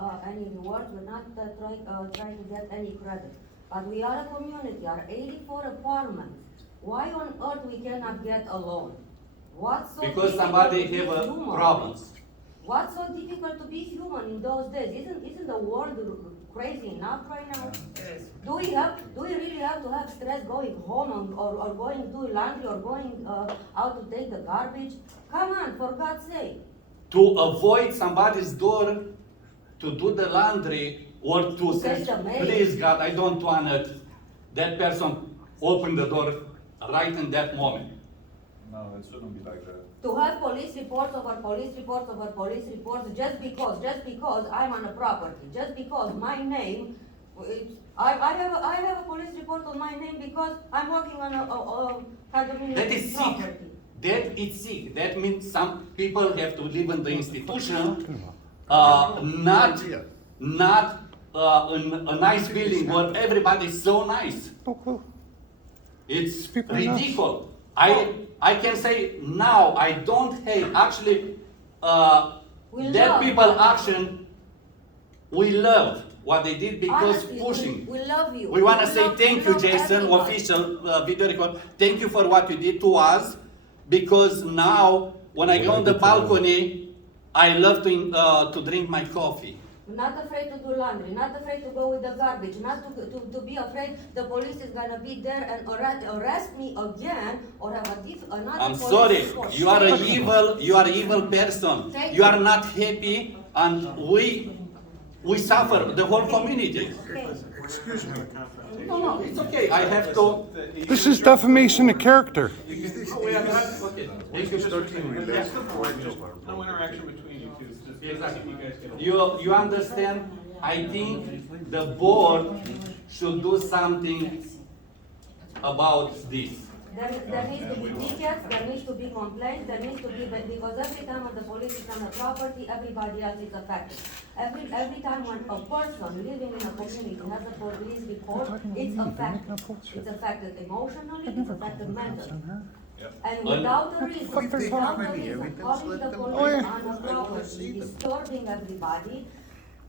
rewards, we're not trying to get any credit. But we are a community, are 84 apartments. Why on earth we cannot get a loan? What's so Because difficult somebody to be have human? problems. What's so difficult to be human in those days? Isn't the world crazy enough right now? Yes. Do we really have to have stress going home or going to do laundry or going out to take the garbage? Come on, for God's sake. To avoid somebody's door to do the laundry or to say, Touch the mail. please God, I don't want it. That person open the door right in that moment. No, it shouldn't be like that. To have police reports over police reports over police reports just because I'm on a property, just because my name, I have a police report on my name because I'm working on a condominium That is sick. property. That is sick. That means some people have to live in the institution, not in a nice building where everybody is so nice. No clue. It's People are nuts. ridiculous. I can say now I don't hate. Actually, We that love people what- action, we love what they did because Honestly, pushing. we love you. We want to say love- thank we you, love Jason, everybody. official video record. Thank you for what you did to us, because now when I go on the balcony, I love to drink my coffee. Not afraid to do laundry, not afraid to go with the garbage, not to be afraid the police is gonna be there and arrest me again or have another I'm police sorry, report. you are an evil person. Thank You are you. not happy, and we suffer, the whole community. Excuse me. No, it's okay, I have to. This is defamation of character. Okay. Thank you. 13 relates to points of our No interaction between you two, it's just Exactly. you guys get along. You understand? I think the board should do something about this. There needs to be tickets, there needs to be complaints, there needs to be, because every time the police is on the property, everybody else is affected. Every time when a person living in a community has a police report, it's affected. It's affected emotionally, it's affected mentally. And without a reason, calling the police on a property, disturbing everybody,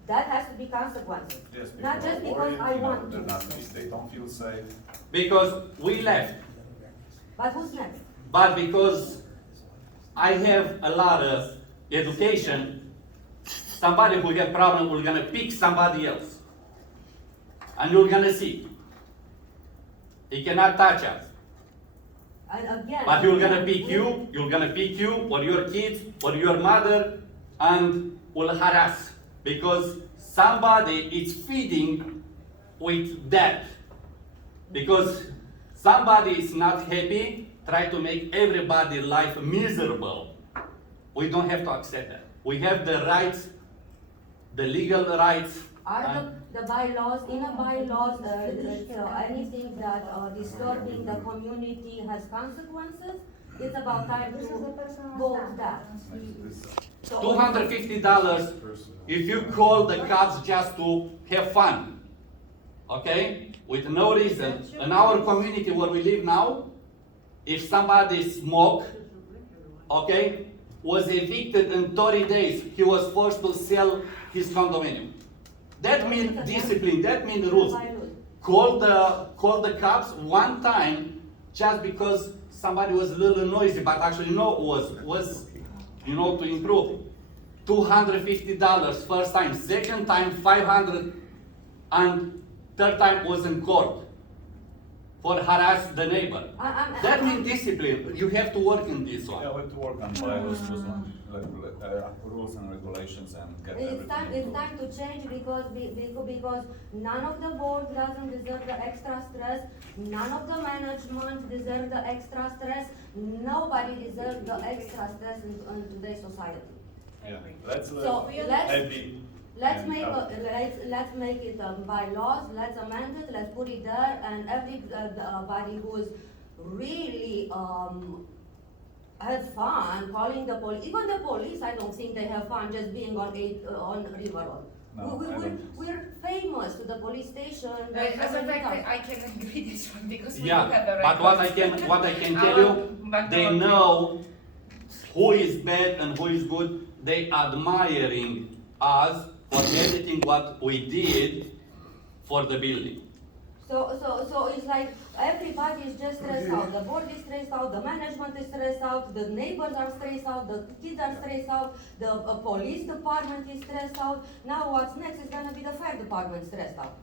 that has to be consequences. Yes, people Not just are because worried, I you know, want they're to. not, they don't feel safe. Because we left. But who's next? But because I have a lot of education, somebody who have problem will gonna pick somebody else. And you're gonna see. He cannot touch us. And again. But you're gonna pick you or your kids or your mother and will harass. Because somebody is feeding with that. Because somebody is not happy, try to make everybody's life miserable. We don't have to accept that. We have the rights, the legal rights. Are the bylaws, in a bylaws, anything that disturbing the community has consequences? It's about time to vote that. So- $250 if you call the cops just to have fun, okay? With no reason. In our community where we live now, if somebody smoke, okay, was evicted in 30 days, he was forced to sell his condominium. That means discipline, that means rules. Call the cops one time just because somebody was a little noisy, but actually no, was to improve. $250 first time, second time 500, and third time was in court for harass the neighbor. That means discipline. You have to work in this one. Yeah, we have to work on bylaws, rules and regulations and get everything. It's time to change because none of the board doesn't deserve the extra stress, none of the management deserve the extra stress, nobody deserves the extra stress in today's society. Yeah, let's So, happy. Let's and make, healthy. let's make it by laws, let's amend it, let's put it there, and everybody who's really, had fun calling the police, even the police, I don't think they have fun just being on River Road. No, I don't. We're famous to the police station. As a fact, I can agree this one because we Yeah, do have a but what I record. can tell you, they know who is bad and who is good. They admiring us for everything what we did for the building. So it's like everybody is just stressed out. The board is stressed out, the management is stressed out, the neighbors are stressed out, the kids are stressed out, the police department is stressed out. Now what's next is gonna be the fire department stressed out.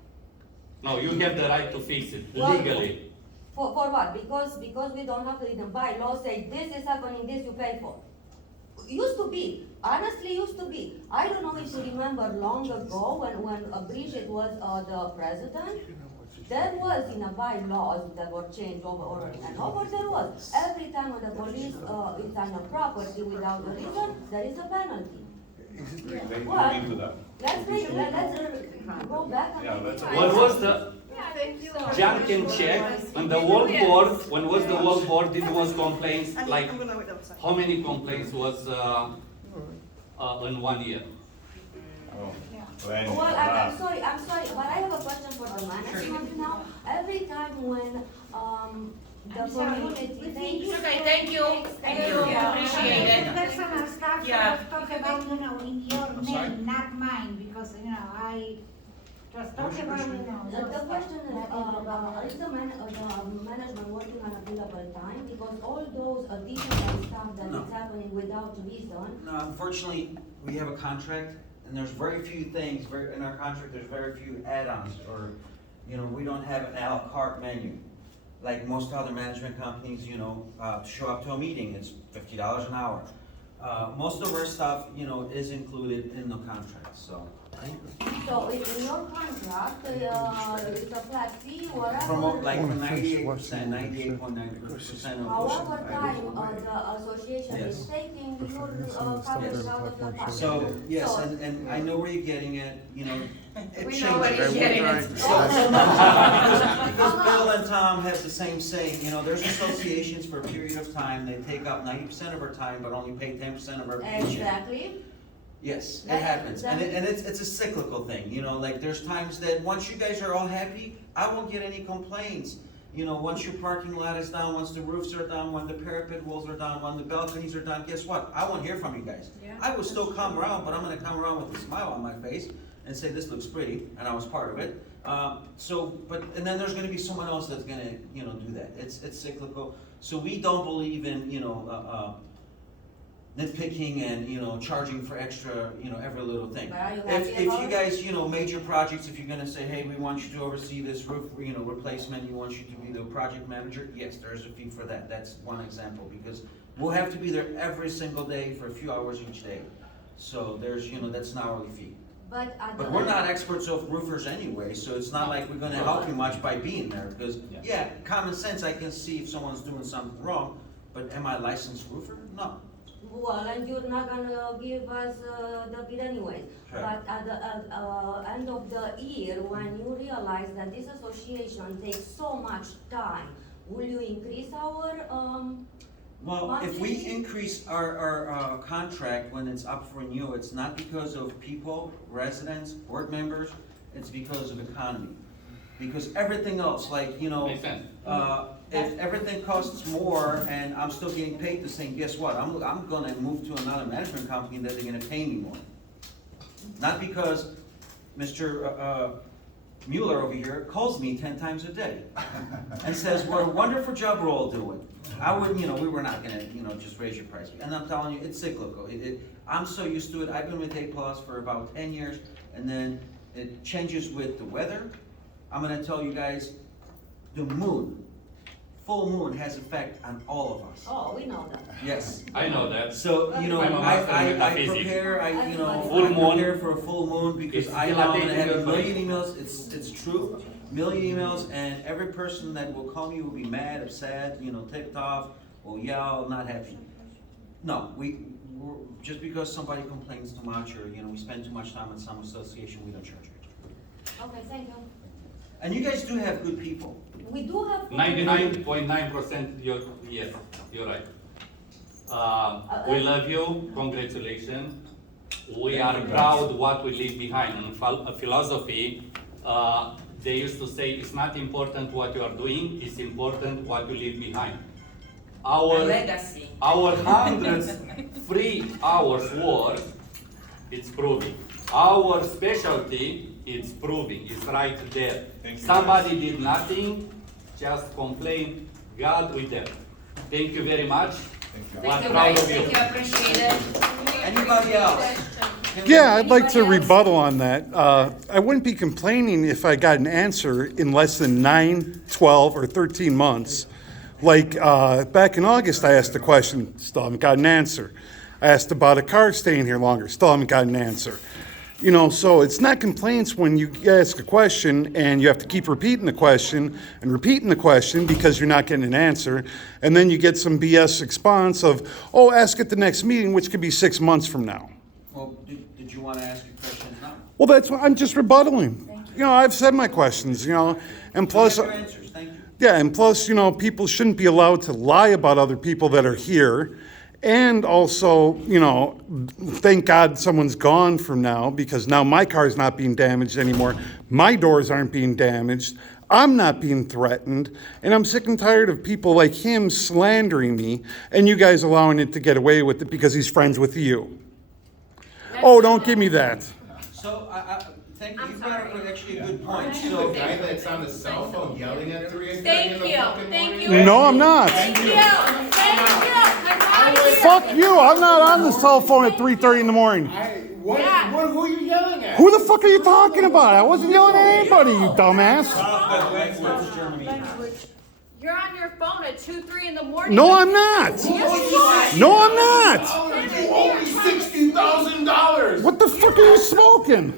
No, you have the right to fix it Well, legally. For what? Because we don't have to in the bylaw say this is happening, this you pay for. Used to be, honestly used to be. I don't know if you remember long ago when Bridget was the president, there was in a bylaws that were changed over and over, there was. Every time when the police is on a property without a reason, there is a penalty. They What? into that. Let's go back and Yeah, make let's- it. What was the, Yeah, thank you. John can check, on the world board, when was the world board, it was complaints, like, how many complaints was, in 1 year? Oh, plenty. Well, I'm sorry, but I have a question for the management now. Every time when, the community thinks. It's okay, thank you, appreciate it. Personal stuff, Yeah. let's talk about, in your name, not mine, because, I just talk about, The question is the management working on a billable time? Because all those additional stuff that No. is happening without reason. No, unfortunately, we have a contract, and there's very few things, in our contract, there's very few add-ons, or, we don't have an à la carte menu. Like most other management companies, to show up to a meeting, it's $50 an hour. Most of our stuff, is included in the contract, so. So in your contract, it's a flat fee, whatever. From 98%, 98.9% of. However time the association is Yes. taking, you're covered out of the contract. So, yes, So- and I know where you're getting at, it We know where changes. he's getting it. Because Bill and Tom have the same saying, there's associations for a period of time, they take up 90% of our time, but only pay 10% of our vacation. Exactly. Yes, it That- happens, and that- it's a cyclical thing, like there's times that once you guys are all happy, I won't get any complaints. Once your parking lot is down, once the roofs are down, when the parapet walls are down, when the balconies are down, guess what? I won't hear from you guys. I will still come around, but I'm gonna come around with a smile on my face and say, this looks pretty, and I was part of it. And then there's gonna be someone else that's gonna, do that. It's cyclical. So we don't believe in, nitpicking and, charging for extra, every little thing. But are you If happy you about it? guys, major projects, if you're gonna say, hey, we want you to oversee this roof, replacement, we want you to be the project manager, yes, there's a fee for that. That's one example, because we'll have to be there every single day for a few hours each day. So there's, that's an hourly fee. But at the But we're not experts of roofers anyway, so it's not like we're gonna help you much by being there, because, yeah, common sense, I can see if someone's doing something wrong, but am I a licensed roofer? No. Well, and you're not gonna give us the bid anyways. Sure. But at the end of the year, when you realize that this association takes so much time, will you increase our, Well, if we monthly? increase our contract when it's up for renewal, it's not because of people, residents, board members, it's because of economy. Because everything else, like, Makes sense. if everything costs more and I'm still getting paid the same, guess what? I'm gonna move to another management company that they're gonna pay me more. Not because Mr. Mueller over here calls me 10 times a day and says, what a wonderful job we're all doing. I wouldn't, we were not gonna, just raise your price. And I'm telling you, it's cyclical. I'm so used to it. I've been with A+ for about 10 years, and then it changes with the weather. I'm gonna tell you guys, the moon, full moon has effect on all of us. oh, we know that. Yes. I know that. So, I'm a master in I metaphysics. prepare, Full I moon. prepare for a full moon because It's I know I'm gonna have a dilated. million emails, it's true, million emails, and every person that will call me will be mad, upset, ticked off, will yell, not happy. No, we're, just because somebody complains too much, or, we spend too much time in some association, we don't charge it. Okay, thank you. And you guys do have good people. We do have. 99.9%, yes, you're right. We love you, congratulations. We are proud what we leave behind. And a philosophy, they used to say, it's not important what you are doing, it's important what you leave behind. Our Legacy. Our hundreds free hours work, it's proving. Our specialty, it's proving, it's right there. Thank you, Somebody did nothing, just complain, God with them. Thank you very much. Thank you. We're Thank you proud guys, of you. thank you, appreciate it. Anybody else? Yeah, I'd like to Anybody else? rebuttal on that. I wouldn't be complaining if I got an answer in less than 9, 12, or 13 months. Like, back in August, I asked a question, still haven't got an answer. I asked about a car staying here longer, still haven't got an answer. So it's not complaints when you ask a question and you have to keep repeating the question and repeating the question because you're not getting an answer. And then you get some BS response of, oh, ask at the next meeting, which could be 6 months from now. Well, did you want to ask your questions now? Well, that's what I'm just rebuttaling. I've said my questions, and plus, You have your answers, thank you. yeah, and plus, people shouldn't be allowed to lie about other people that are here. And also, thank God someone's gone from now, because now my car's not being damaged anymore. My doors aren't being damaged. I'm not being threatened. And I'm sick and tired of people like him slandering me and you guys allowing it to get away with it because he's friends with you. Oh, don't give me that. So, thank you, I'm you brought up sorry. actually a good point, The so. guy that's on the cell phone yelling at 3:30 in the Thank fucking you, morning? thank you. No, I'm not. Thank you, thank you. Fuck you. I'm not on the cell phone at 3:30 in the morning. Who are you yelling at? Who the fuck are you talking about? I wasn't yelling at anybody, you dumbass. You're on your phone at 2, 3 in the morning. No, I'm not. No, I'm not. You owe me $60,000. What the fuck are you smoking?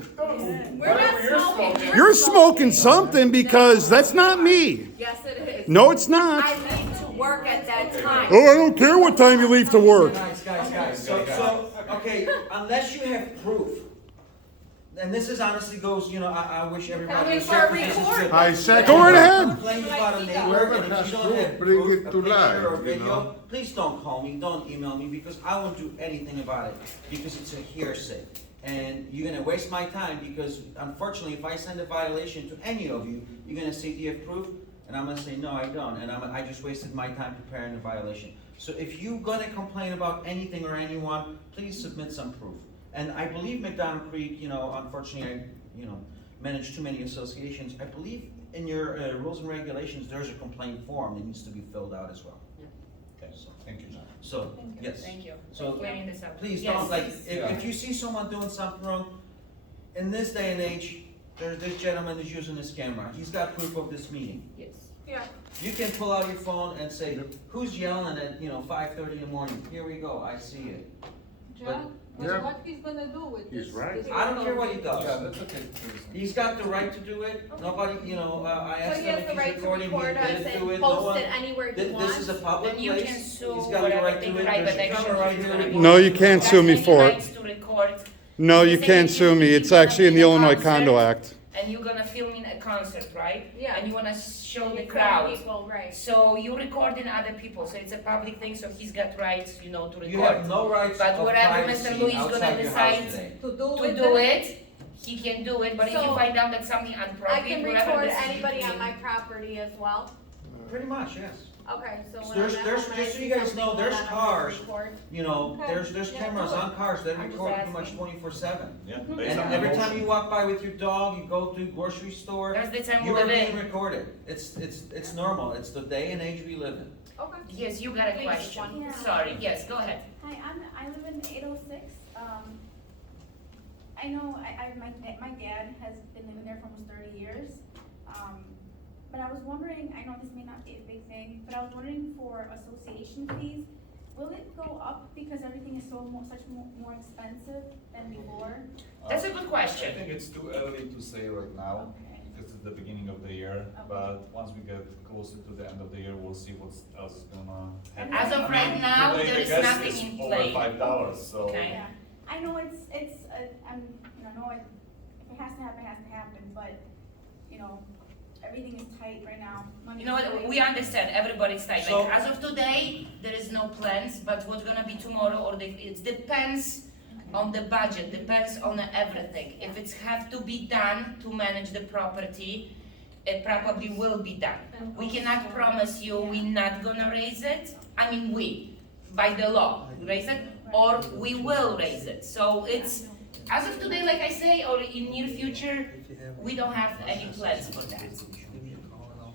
We're not smoking. You're smoking something because that's not me. Yes, it is. No, it's not. I leave to work at that time. Oh, I don't care what time you leave to work. Guys, so, okay, unless you have proof, and this is honestly goes, I wish everybody Coming was for a here, 'cause this is report. good. I second. Go right ahead. Complain about a neighbor, and if you don't have Bring proof, it a to picture life, or you video, know. please don't call me, don't email me, because I won't do anything about it, because it's a hearsay. And you're gonna waste my time, because unfortunately, if I send a violation to any of you, you're gonna say, do you have proof? And I'm gonna say, no, I don't, and I just wasted my time preparing the violation. So if you're gonna complain about anything or anyone, please submit some proof. And I believe McDonald Creek, unfortunately, manage too many associations, I believe in your rules and regulations, there's a complaint form that needs to be filled out as well. Okay, so, thank you, John. So, yes. Thank you. So, Clearing this up. please Yes. don't, like, Yeah. if you see someone doing something wrong, in this day and age, there's this gentleman is using this camera, he's got proof of this meeting. Yes. Yeah. You can pull out your phone and say, who's yelling at, 5:30 in the morning? Here we go, I see it. John, Yeah. what he's gonna do with He's this? right. this I don't care what he Yeah, does. that's okay. He's got the right to do it. Nobody, I asked So he him has if the he's right to recording, he record us didn't do and it, no post one. it anywhere he wants? This is a public Then you place. can sue He's got the whatever right thing to it. private There's a action camera right is here. gonna be. No, you can't sue me Got for any it. rights to record. No, you Say can't if sue me. you're It's actually in the gonna be Illinois Condo concert, Act. And you're gonna film in a concert, right? Yeah. And you wanna show the You crowd. film people, right. So you're recording other people, so it's a public thing, so he's got rights, to record. You have no rights But of whatever privacy Mr. Louis is gonna outside your house decide today. To do it, he can do it, but if you So, find out that something I inappropriate, can whatever record this is anybody on between- my property as well? Pretty much, yes. Okay, so when There's- I'm at there's- home and I just so see you guys something know, there's going on, I cars. record? Okay. There's Yeah, cameras do it. on cars that I'm just record pretty much asking. 24/7. Yeah, And based on every emotion. time you walk by with your dog, you go to grocery store, That's the time we you are live being in. recorded. It's normal. It's the day and age we live in. Okay. Yes, you got a Please, question. one. Sorry, yes, go ahead. Hi, I live in 806. I know my dad has been living there for almost 30 years. But I was wondering, I know this may not be a big thing, but I was wondering for association fees, will it go up because everything is such more expensive than before? That's a good question. I think it's too early to say right now, Okay. because it's the beginning of the year, but once we get closer to the end of the year, we'll see what else is gonna happen. As of I mean, right now, today there the is gas nothing is in over play. $5, so. Okay. Yeah, I know if it has to happen, it has to happen, but, everything is tight right now. Money You know is what, tight. we understand, everybody's tight. So- Like, as of today, there is no plans, but what's gonna be tomorrow or it depends on the budget, depends on everything. If it's have to be done to manage the property, it probably will be done. We cannot promise you we're not gonna raise it. I mean, by the law, raise it, or we will raise it. So it's, as of today, like I say, or in near future, we don't have any plans for that.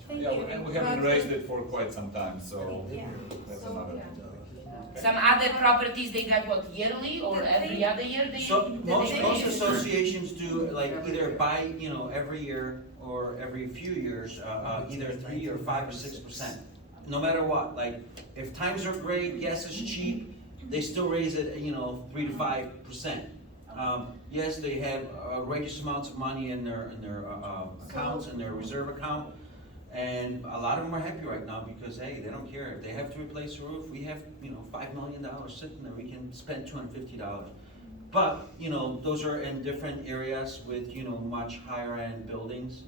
Thank Yeah, you. and we haven't raised it for quite some time, so Yeah. that's another thing. Some other properties, they got what, yearly or every other year they? So most they- associations do like either buy, every year or every few years, either 3 or 5 or 6%. No matter what, like if times are great, gas is cheap, they still raise it, 3 to 5%. Yes, they have outrageous amounts of money in their accounts, in their reserve account. And a lot of them are happy right now because, hey, they don't care. If they have to replace the roof, we have, $5 million sitting there, we can spend $250. But, those are in different areas with, much higher end buildings.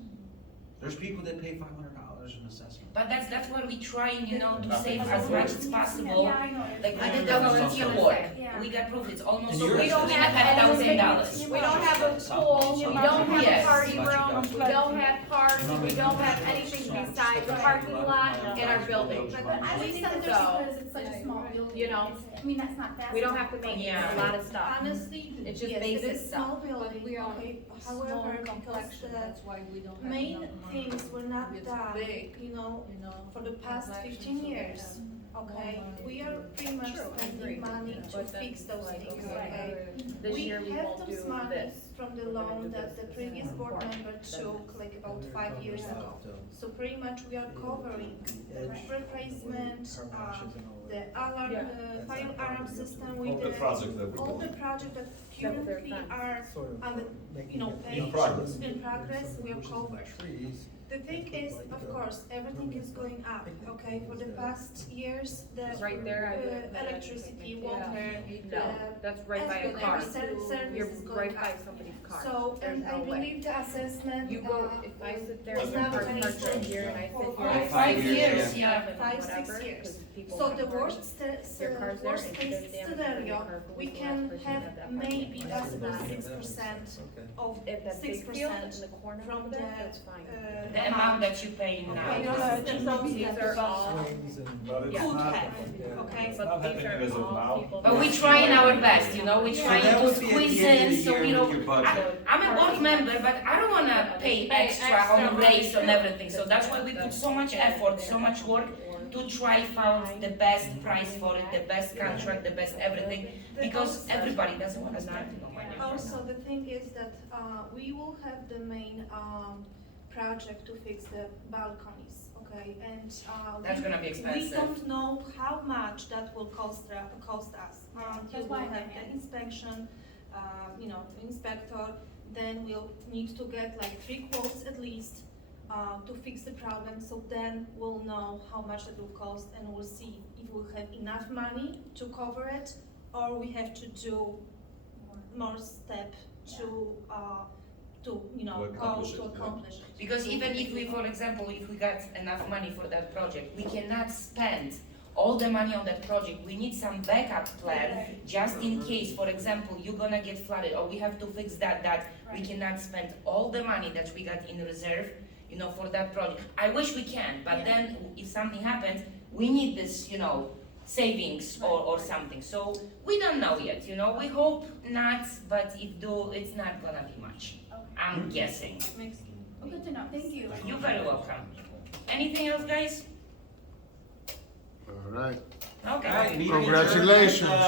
There's people that pay $500 in assessment. But that's what we trying, to save as much as possible. Yeah, I know. Like we I did the know. volunteer work, Yeah. we got proof, it's almost. And you're- We don't have $2,500. We don't have a pool, we don't have a Yes. party room, we don't have parks, we don't have anything besides a parking lot in our building. But I would think that because it's such a small building. You know, I mean, that's not fast. We don't have to make Yeah. a lot of stuff. Honestly, It's just yes, basic it is small stuff. building, We are okay, a small however, because complexion, that's why we don't have main enough money. things were not It's done, big, for the past complexion, 15 so we years. have Okay, more we are pretty much True, I spending agree. money to But then fix those like, things, okay, okay? This year we have won't do those money this. from the loan that the previous board member took like about 5 years ago. So pretty much we are covering the roof replacement, the alarm, fire alarm system, we All the did, projects that we all the do. projects that currently are on the, In progress. in progress, we are covered. The thing is, of course, everything is going up, okay? For the past years, the Right there, I would- electricity, Yeah. water, No, that's right by a every car. service You're is going right by up. somebody's car. So, and There's I no way. believe the assessment, You go, if I sit there was and not park finished right here and I sit here. for I 5 see years, it, yeah. and 5, 6 whatever, years. 'cause people So wanna the park worst, their cars there worst and case then damage scenario, their car, who's we the can last person have at that parking maybe lot? possibly That's not- 6% of If that big field 6% in the corner from over the, there, that's fine. The the amount that you pay now. Okay, no, These are all, Swings and- But it's Could not, have, okay? it's not happening as of now. But we're trying our best, you know, we're So trying that to would be at squeeze the end of in, the so year we with don't. your budget. I'm a board member, but I don't wanna pay extra on race on everything, so that's why we put so much effort, so much work to try find the best price for it, the best contract, the best everything, because everybody doesn't wanna spend no money. Also, the thing is that, we will have the main, project to fix the balconies, okay? And, That's gonna be we expensive. don't know how much that will cost us. You that's will why have I'm the asking. inspection, inspector, then we'll need to get like 3 quotes at least, to fix the problem, so then we'll know how much it will cost, and we'll see if we'll have enough money to cover it, or we have to do more step to accomplish it, yeah. accomplish it. Because even if we, for example, if we got enough money for that project, we cannot spend all the money on that project. We need some backup plan, just in case, for example, you're gonna get flooded, or we have to fix that. We cannot spend all the money that we got in reserve, for that project. I wish we can, but then if something happens, we need this, savings or something. So we don't know yet, we hope not, but if do, it's not gonna be much. I'm guessing. well, good to know, thank you. You're very welcome. Anything else, guys? All right. Okay. All right, meeting Congratulations. adjourned at,